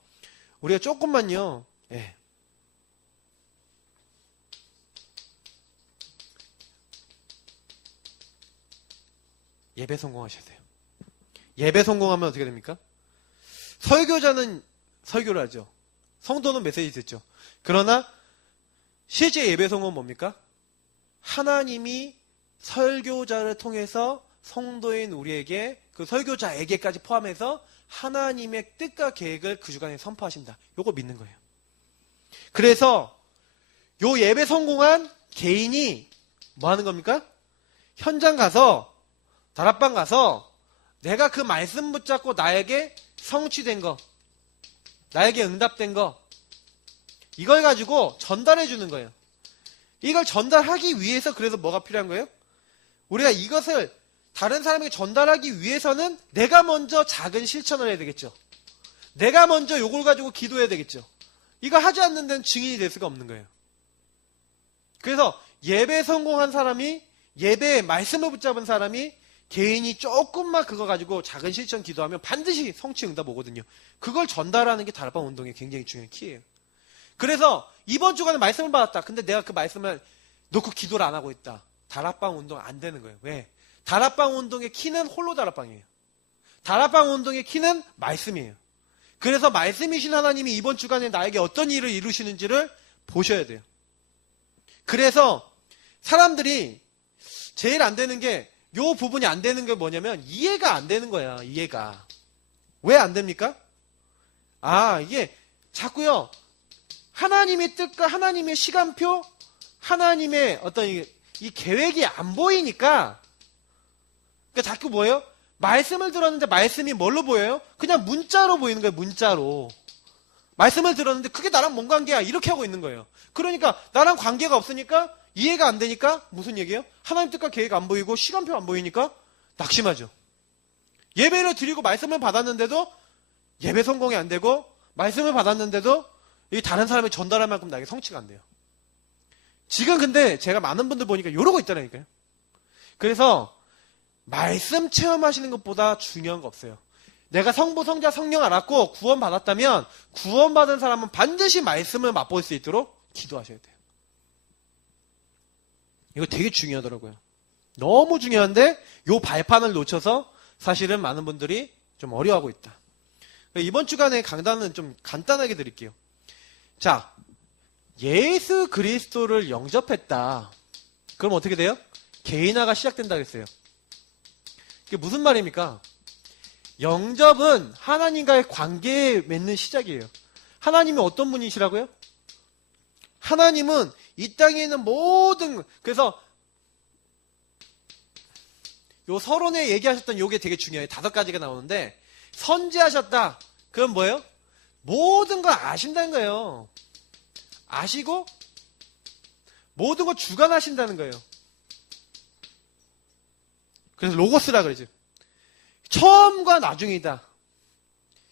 우리가 조금만요. 예배 성공하셔야 돼요. 예배 성공하면 어떻게 됩니까? 설교자는 설교를 하죠. 성도는 메시지 듣죠. 그러나 실제 예배 성공은 뭡니까? 하나님이 설교자를 통해서 성도인 우리에게 그 설교자에게까지 포함해서 하나님의 뜻과 계획을 그 주간에 선포하신다. 요거 믿는 거예요. 그래서 요 예배 성공한 개인이 뭐 하는 겁니까? 현장 가서 다락방 가서 내가 그 말씀 붙잡고 나에게 성취된 거, 나에게 응답된 거 이걸 가지고 전달해 주는 거예요. 이걸 전달하기 위해서 그래서 뭐가 필요한 거예요? 우리가 이것을 다른 사람에게 전달하기 위해서는 내가 먼저 작은 실천을 해야 되겠죠. 내가 먼저 요걸 가지고 기도해야 되겠죠. 이거 하지 않는 데는 증인이 될 수가 없는 거예요. 그래서 예배 성공한 사람이 예배의 말씀을 붙잡은 사람이 개인이 조금만 그거 가지고 작은 실천 기도하면 반드시 성취 응답 오거든요. 그걸 전달하는 게 다락방 운동의 굉장히 중요한 키예요. 그래서 이번 주간에 말씀을 받았다. 근데 내가 그 말씀을 놓고 기도를 안 하고 있다. 다락방 운동 안 되는 거예요. 왜? 다락방 운동의 키는 홀로 다락방이에요. 다락방 운동의 키는 말씀이에요. 그래서 말씀이신 하나님이 이번 주간에 나에게 어떤 일을 이루시는지를 보셔야 돼요. 그래서 사람들이 제일 안 되는 게 요 부분이 안 되는 게 뭐냐면 이해가 안 되는 거야. 이해가. 왜 안 됩니까? 이게 자꾸요. 하나님의 뜻과 하나님의 시간표, 하나님의 어떤 이 계획이 안 보이니까 그러니까 자꾸 뭐예요? 말씀을 들었는데 말씀이 뭘로 보여요? 그냥 문자로 보이는 거예요. 문자로. 말씀을 들었는데 그게 나랑 뭔 관계야? 이렇게 하고 있는 거예요. 그러니까 나랑 관계가 없으니까 이해가 안 되니까 무슨 얘기예요? 하나님 뜻과 계획 안 보이고 시간표 안 보이니까 낙심하죠. 예배를 드리고 말씀을 받았는데도 예배 성공이 안 되고 말씀을 받았는데도 이 다른 사람이 전달할 만큼 나에게 성취가 안 돼요. 지금 근데 제가 많은 분들 보니까 이러고 있다니까요. 그래서 말씀 체험하시는 것보다 중요한 거 없어요. 내가 성부, 성자, 성령 알았고 구원 받았다면 구원받은 사람은 반드시 말씀을 맛볼 수 있도록 기도하셔야 돼요. 이거 되게 중요하더라고요. 너무 중요한데 요 발판을 놓쳐서 사실은 많은 분들이 좀 어려워하고 있다. 이번 주간의 강단은 좀 간단하게 드릴게요. 자, 예수 그리스도를 영접했다. 그럼 어떻게 돼요? 개인화가 시작된다 그랬어요. 이게 무슨 말입니까? 영접은 하나님과의 관계에 맺는 시작이에요. 하나님이 어떤 분이시라고요? 하나님은 이 땅에 있는 모든, 그래서 요 서론에 얘기하셨던 요게 되게 중요해요. 5가지가 나오는데 선지하셨다. 그건 뭐예요? 모든 걸 아신다는 거예요. 아시고 모든 걸 주관하신다는 거예요. 그래서 로고스라 그러죠. 처음과 나중이다.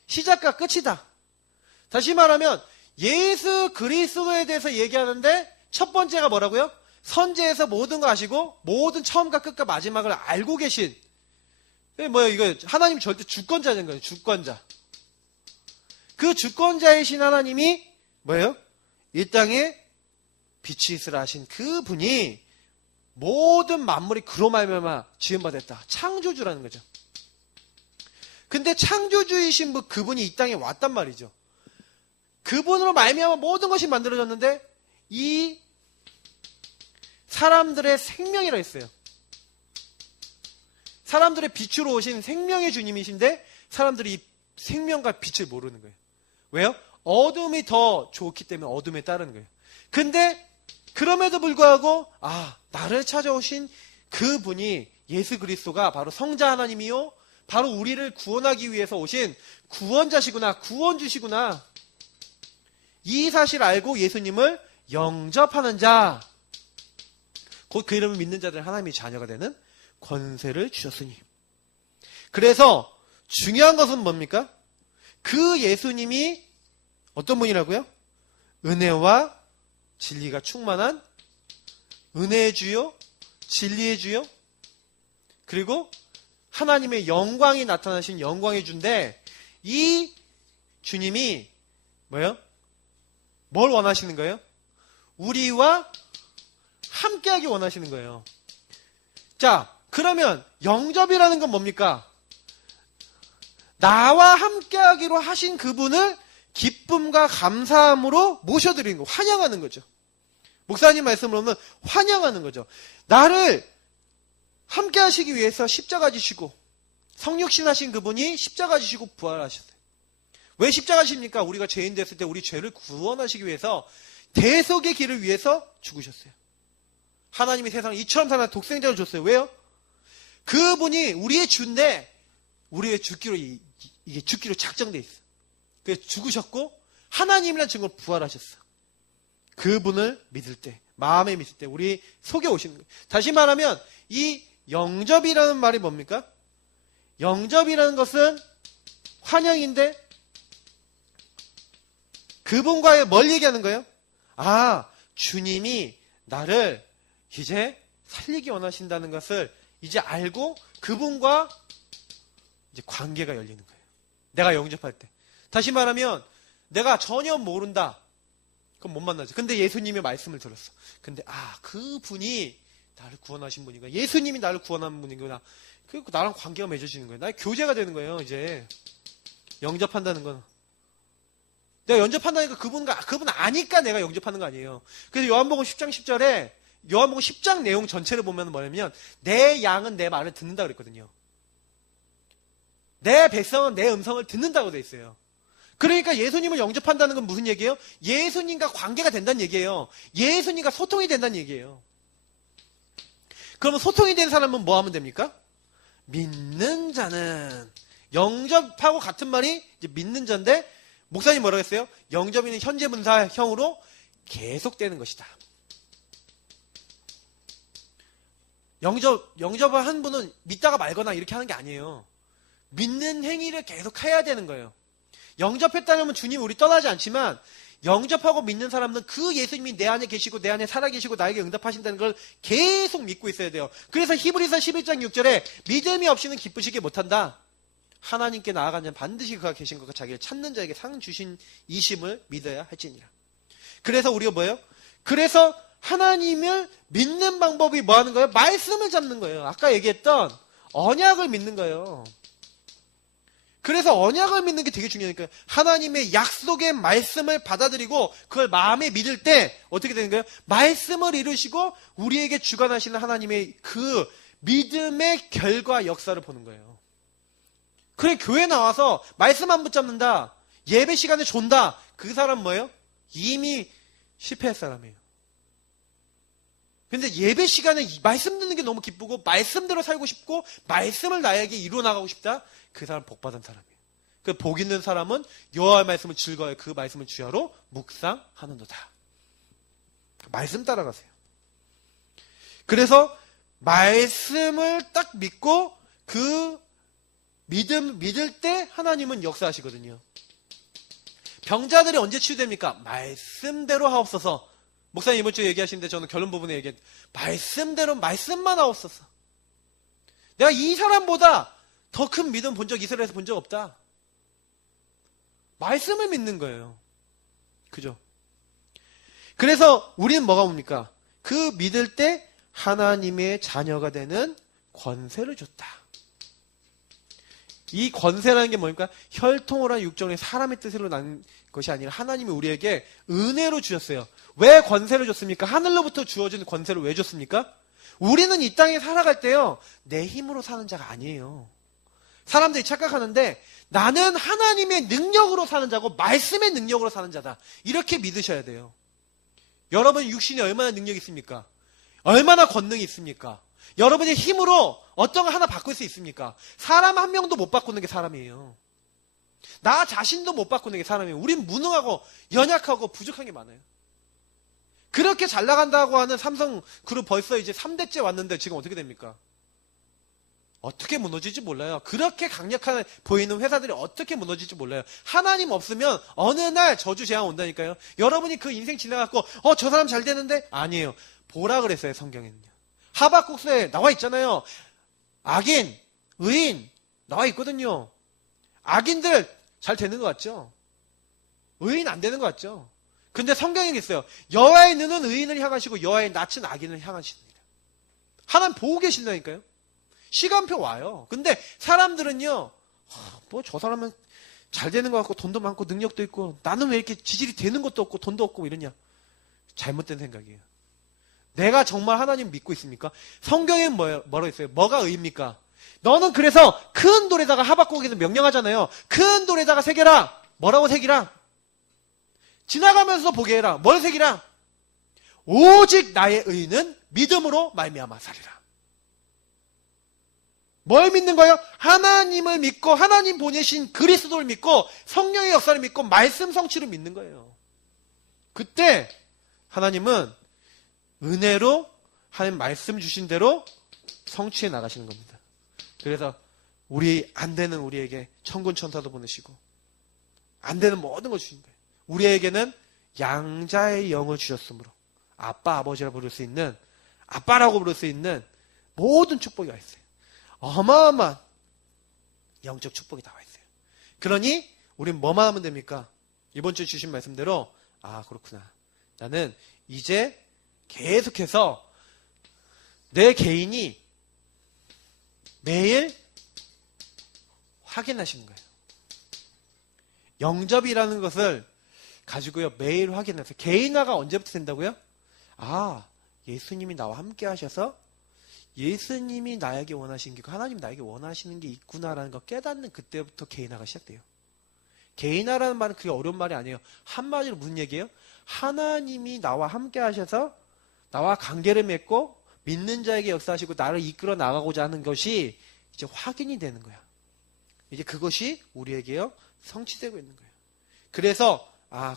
시작과 끝이다. 다시 말하면 예수 그리스도에 대해서 얘기하는데 첫 번째가 뭐라고요? 선지에서 모든 거 아시고 모든 처음과 끝과 마지막을 알고 계신, 뭐예요? 이거 하나님 절대 주권자인 거예요. 주권자. 그 주권자이신 하나님이 뭐예요? 이 땅에 빛이 있으라 하신 그 분이 모든 만물이 그로 말미암아 지음받았다. 창조주라는 거죠. 근데 창조주이신 그분이 이 땅에 왔단 말이죠. 그분으로 말미암아 모든 것이 만들어졌는데 이 사람들의 생명이라 했어요. 사람들의 빛으로 오신 생명의 주님이신데 사람들이 이 생명과 빛을 모르는 거예요. 왜요? 어둠이 더 좋기 때문에 어둠에 따르는 거예요. 근데 그럼에도 불구하고 나를 찾아오신 그분이 예수 그리스도가 바로 성자 하나님이요, 바로 우리를 구원하기 위해서 오신 구원자시구나, 구원주시구나, 이 사실 알고 예수님을 영접하는 자, 곧 그 이름을 믿는 자들 하나님의 자녀가 되는 권세를 주셨으니. 그래서 중요한 것은 뭡니까? 그 예수님이 어떤 분이라고요? 은혜와 진리가 충만한 은혜의 주요, 진리의 주요, 그리고 하나님의 영광이 나타나신 영광의 주인데, 이 주님이 뭐예요? 뭘 원하시는 거예요? 우리와 함께하기 원하시는 거예요. 자, 그러면 영접이라는 건 뭡니까? 나와 함께하기로 하신 그분을 기쁨과 감사함으로 모셔드리는 거, 환영하는 거죠. 목사님 말씀으로는 환영하는 거죠. 나를 함께하시기 위해서 십자가 지시고 성육신 하신 그분이 십자가 지시고 부활하셨어요. 왜 십자가 지십니까? 우리가 죄인 됐을 때 우리 죄를 구원하시기 위해서 대속의 길을 위해서 죽으셨어요. 하나님이 세상을 이처럼 사는 독생자를 줬어요. 왜요? 그분이 우리의 주인데 우리의 죽기로 이게 죽기로 작정돼 있어. 그래서 죽으셨고 하나님이라는 증거로 부활하셨어. 그분을 믿을 때, 마음에 믿을 때 우리 속에 오시는 거예요. 다시 말하면 이 영접이라는 말이 뭡니까? 영접이라는 것은 환영인데 그분과의 뭘 얘기하는 거예요? 주님이 나를 이제 살리기 원하신다는 것을 이제 알고 그분과 이제 관계가 열리는 거예요. 내가 영접할 때. 다시 말하면 내가 전혀 모른다. 그럼 못 만나죠. 근데 예수님의 말씀을 들었어. 근데 그분이 나를 구원하신 분이구나. 예수님이 나를 구원한 분이구나. 그리고 나랑 관계가 맺어지는 거예요. 나의 교제가 되는 거예요. 이제 영접한다는 건. 내가 영접한다니까 그분 아니까 내가 영접하는 거 아니에요. 그래서 요한복음 10장 10절에 요한복음 10장 내용 전체를 보면 뭐냐면 내 양은 내 말을 듣는다 그랬거든요. 내 백성은 내 음성을 듣는다고 돼 있어요. 그러니까 예수님을 영접한다는 건 무슨 얘기예요? 예수님과 관계가 된다는 얘기예요. 예수님과 소통이 된다는 얘기예요. 그러면 소통이 된 사람은 뭐 하면 됩니까? 믿는 자는. 영접하고 같은 말이 이제 믿는 자인데 목사님 뭐라고 했어요? 영접이는 현재 분사형으로 계속되는 것이다. 영접을 한 분은 믿다가 말거나 이렇게 하는 게 아니에요. 믿는 행위를 계속 해야 되는 거예요. 영접했다면 주님 우리 떠나지 않지만 영접하고 믿는 사람은 그 예수님이 내 안에 계시고 내 안에 살아계시고 나에게 응답하신다는 걸 계속 믿고 있어야 돼요. 그래서 히브리서 11장 6절에 믿음이 없이는 기쁘시게 못한다. 하나님께 나아간 자는 반드시 그가 계신 것과 자기를 찾는 자에게 상 주신 이심을 믿어야 할지니라. 그래서 우리가 뭐예요? 그래서 하나님을 믿는 방법이 뭐 하는 거예요? 말씀을 잡는 거예요. 아까 얘기했던 언약을 믿는 거예요. 그래서 언약을 믿는 게 되게 중요하니까요. 하나님의 약속의 말씀을 받아들이고 그걸 마음에 믿을 때 어떻게 되는 거예요? 말씀을 이루시고 우리에게 주관하시는 하나님의 그 믿음의 결과 역사를 보는 거예요. 그래 교회 나와서 말씀 안 붙잡는다, 예배 시간에 존다, 그 사람 뭐예요? 이미 실패할 사람이에요. 근데 예배 시간에 말씀 듣는 게 너무 기쁘고 말씀대로 살고 싶고 말씀을 나에게 이루어 나가고 싶다, 그 사람 복 받은 사람이에요. 그 복 있는 사람은 여호와의 말씀을 즐거워해 그 말씀을 주야로 묵상하는도다. 말씀 따라가세요. 그래서 말씀을 딱 믿고 그 믿을 때 하나님은 역사하시거든요. 병자들이 언제 치유됩니까? 말씀대로 하옵소서. 목사님 이번 주에 얘기하시는데 저는 결론 부분에 얘기했는데 말씀대로 말씀만 하옵소서. 내가 이 사람보다 더 큰 믿음 본 적 이스라엘에서 본 적 없다. 말씀을 믿는 거예요. 그죠? 그래서 우리는 뭐가 옵니까? 그 믿을 때 하나님의 자녀가 되는 권세를 줬다. 이 권세라는 게 뭡니까? 혈통을 한 육정의 사람의 뜻으로 난 것이 아니라 하나님이 우리에게 은혜로 주셨어요. 왜 권세를 줬습니까? 하늘로부터 주어진 권세를 왜 줬습니까? 우리는 이 땅에 살아갈 때요, 내 힘으로 사는 자가 아니에요. 사람들이 착각하는데 나는 하나님의 능력으로 사는 자고 말씀의 능력으로 사는 자다. 이렇게 믿으셔야 돼요. 여러분 육신이 얼마나 능력이 있습니까? 얼마나 권능이 있습니까? 여러분의 힘으로 어떤 거 하나 바꿀 수 있습니까? 사람 한 명도 못 바꾸는 게 사람이에요. 나 자신도 못 바꾸는 게 사람이에요. 우린 무능하고 연약하고 부족한 게 많아요. 그렇게 잘 나간다고 하는 삼성그룹 벌써 이제 3대째 왔는데 지금 어떻게 됩니까? 어떻게 무너질지 몰라요. 그렇게 강력한 보이는 회사들이 어떻게 무너질지 몰라요. 하나님 없으면 어느 날 저주 재앙 온다니까요. 여러분이 그 인생 지나갖고 저 사람 잘 되는데? 아니에요. 보라 그랬어요. 성경에는요. 하박국서에 나와 있잖아요. 악인, 의인 나와 있거든요. 악인들 잘 되는 것 같죠? 의인 안 되는 것 같죠? 근데 성경에 있어요. 여호와의 눈은 의인을 향하시고 여호와의 낯은 악인을 향하십니다. 하나님 보고 계신다니까요. 시간표 와요. 근데 사람들은요, 뭐 저 사람은 잘 되는 것 같고 돈도 많고 능력도 있고 나는 왜 이렇게 지질이 되는 것도 없고 돈도 없고 이러냐. 잘못된 생각이에요. 내가 정말 하나님 믿고 있습니까? 성경에 뭐라고 있어요? 뭐가 의입니까? 너는 그래서 큰 돌에다가 하박국에서 명령하잖아요. 큰 돌에다가 새겨라. 뭐라고 새기라? 지나가면서 보게 해라. 뭘 새기라? 오직 나의 의는 믿음으로 말미암아 살리라. 뭘 믿는 거예요? 하나님을 믿고 하나님 보내신 그리스도를 믿고 성령의 역사를 믿고 말씀 성취를 믿는 거예요. 그때 하나님은 은혜로 하나님 말씀 주신 대로 성취해 나가시는 겁니다. 그래서 안 되는 우리에게 천군 천사도 보내시고 안 되는 모든 걸 주신 거예요. 우리에게는 양자의 영을 주셨으므로 아빠 아버지라 부를 수 있는 아빠라고 부를 수 있는 모든 축복이 와 있어요. 어마어마한 영적 축복이 나와 있어요. 그러니 우린 뭐만 하면 됩니까? 이번 주에 주신 말씀대로 그렇구나. 나는 이제 계속해서 내 개인이 매일 확인하시는 거예요. 영접이라는 것을 가지고요 매일 확인하세요. 개인화가 언제부터 된다고요? 예수님이 나와 함께 하셔서 예수님이 나에게 원하시는 게 있고 하나님 나에게 원하시는 게 있구나라는 걸 깨닫는 그때부터 개인화가 시작돼요. 개인화라는 말은 그게 어려운 말이 아니에요. 한마디로 무슨 얘기예요? 하나님이 나와 함께 하셔서 나와 관계를 맺고 믿는 자에게 역사하시고 나를 이끌어 나가고자 하는 것이 이제 확인이 되는 거야. 이제 그것이 우리에게요 성취되고 있는 거예요. 그래서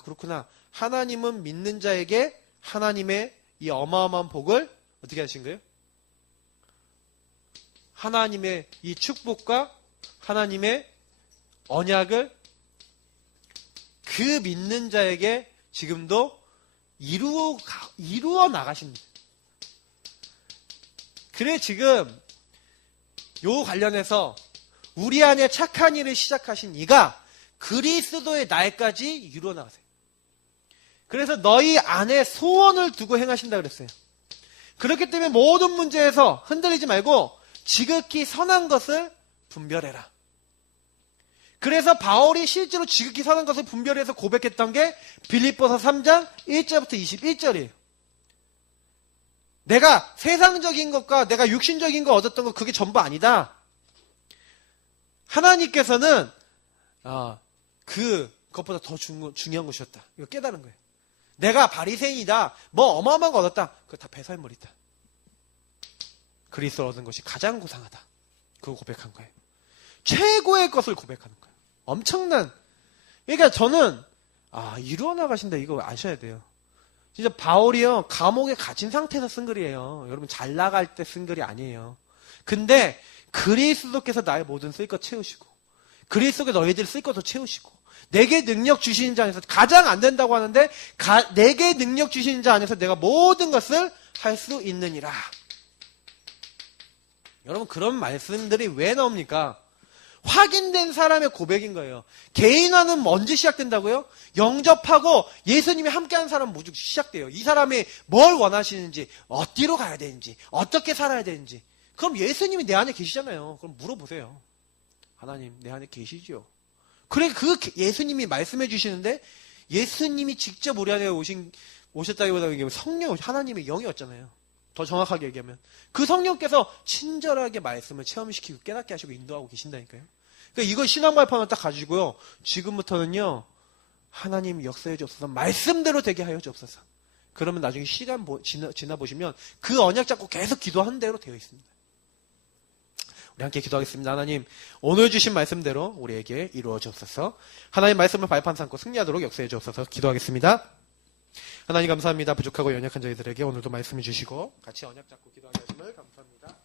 그렇구나. 하나님은 믿는 자에게 하나님의 이 어마어마한 복을 어떻게 하신 거예요? 하나님의 이 축복과 하나님의 언약을 그 믿는 자에게 지금도 이루어 나가십니다. 그래 지금 요 관련해서 우리 안에 착한 일을 시작하신 이가 그리스도의 날까지 이루어 나가세요. 그래서 너희 안에 소원을 두고 행하신다 그랬어요. 그렇기 때문에 모든 문제에서 흔들리지 말고 지극히 선한 것을 분별해라. 그래서 바울이 실제로 지극히 선한 것을 분별해서 고백했던 게 빌립보서 3장 1절부터 21절이에요. 내가 세상적인 것과 내가 육신적인 거 얻었던 거 그게 전부 아니다. 하나님께서는 그것보다 더 중요한 것이었다. 이거 깨달은 거예요. 내가 바리새인이다. 뭐 어마어마한 거 얻었다. 그거 다 배설물이다. 그리스도를 얻은 것이 가장 고상하다. 그거 고백한 거예요. 최고의 것을 고백하는 거예요. 엄청난. 그러니까 저는 이루어 나가신다. 이거 아셔야 돼요. 진짜 바울이요 감옥에 갇힌 상태에서 쓴 글이에요. 여러분 잘 나갈 때 쓴 글이 아니에요. 근데 그리스도께서 나의 모든 쓸 것 채우시고 그리스도께서 너희들 쓸 것도 채우시고 내게 능력 주시는 자 안에서 가장 안 된다고 하는데 내게 능력 주시는 자 안에서 내가 모든 것을 할 수 있느니라. 여러분 그런 말씀들이 왜 나옵니까? 확인된 사람의 고백인 거예요. 개인화는 언제 시작된다고요? 영접하고 예수님이 함께하는 사람 모두 시작돼요. 이 사람이 뭘 원하시는지, 어디로 가야 되는지, 어떻게 살아야 되는지. 그럼 예수님이 내 안에 계시잖아요. 그럼 물어보세요. 하나님 내 안에 계시죠? 그래 그 예수님이 말씀해 주시는데 예수님이 직접 우리 안에 오셨다기보다 성령 하나님의 영이었잖아요. 더 정확하게 얘기하면 그 성령께서 친절하게 말씀을 체험시키고 깨닫게 하시고 인도하고 계신다니까요. 그러니까 이걸 신앙 발판을 딱 가지고요. 지금부터는요. 하나님 역사해 주옵소서. 말씀대로 되게 하여 주옵소서. 그러면 나중에 시간 지나 보시면 그 언약 잡고 계속 기도하는 대로 되어 있습니다. 우리 함께 기도하겠습니다. 하나님 오늘 주신 말씀대로 우리에게 이루어 주옵소서. 하나님 말씀을 발판 삼고 승리하도록 역사해 주옵소서. 기도하겠습니다. 하나님 감사합니다. 부족하고 연약한 저희들에게 오늘도 말씀해 주시고 같이 언약 잡고 기도하게 하심을 감사합니다.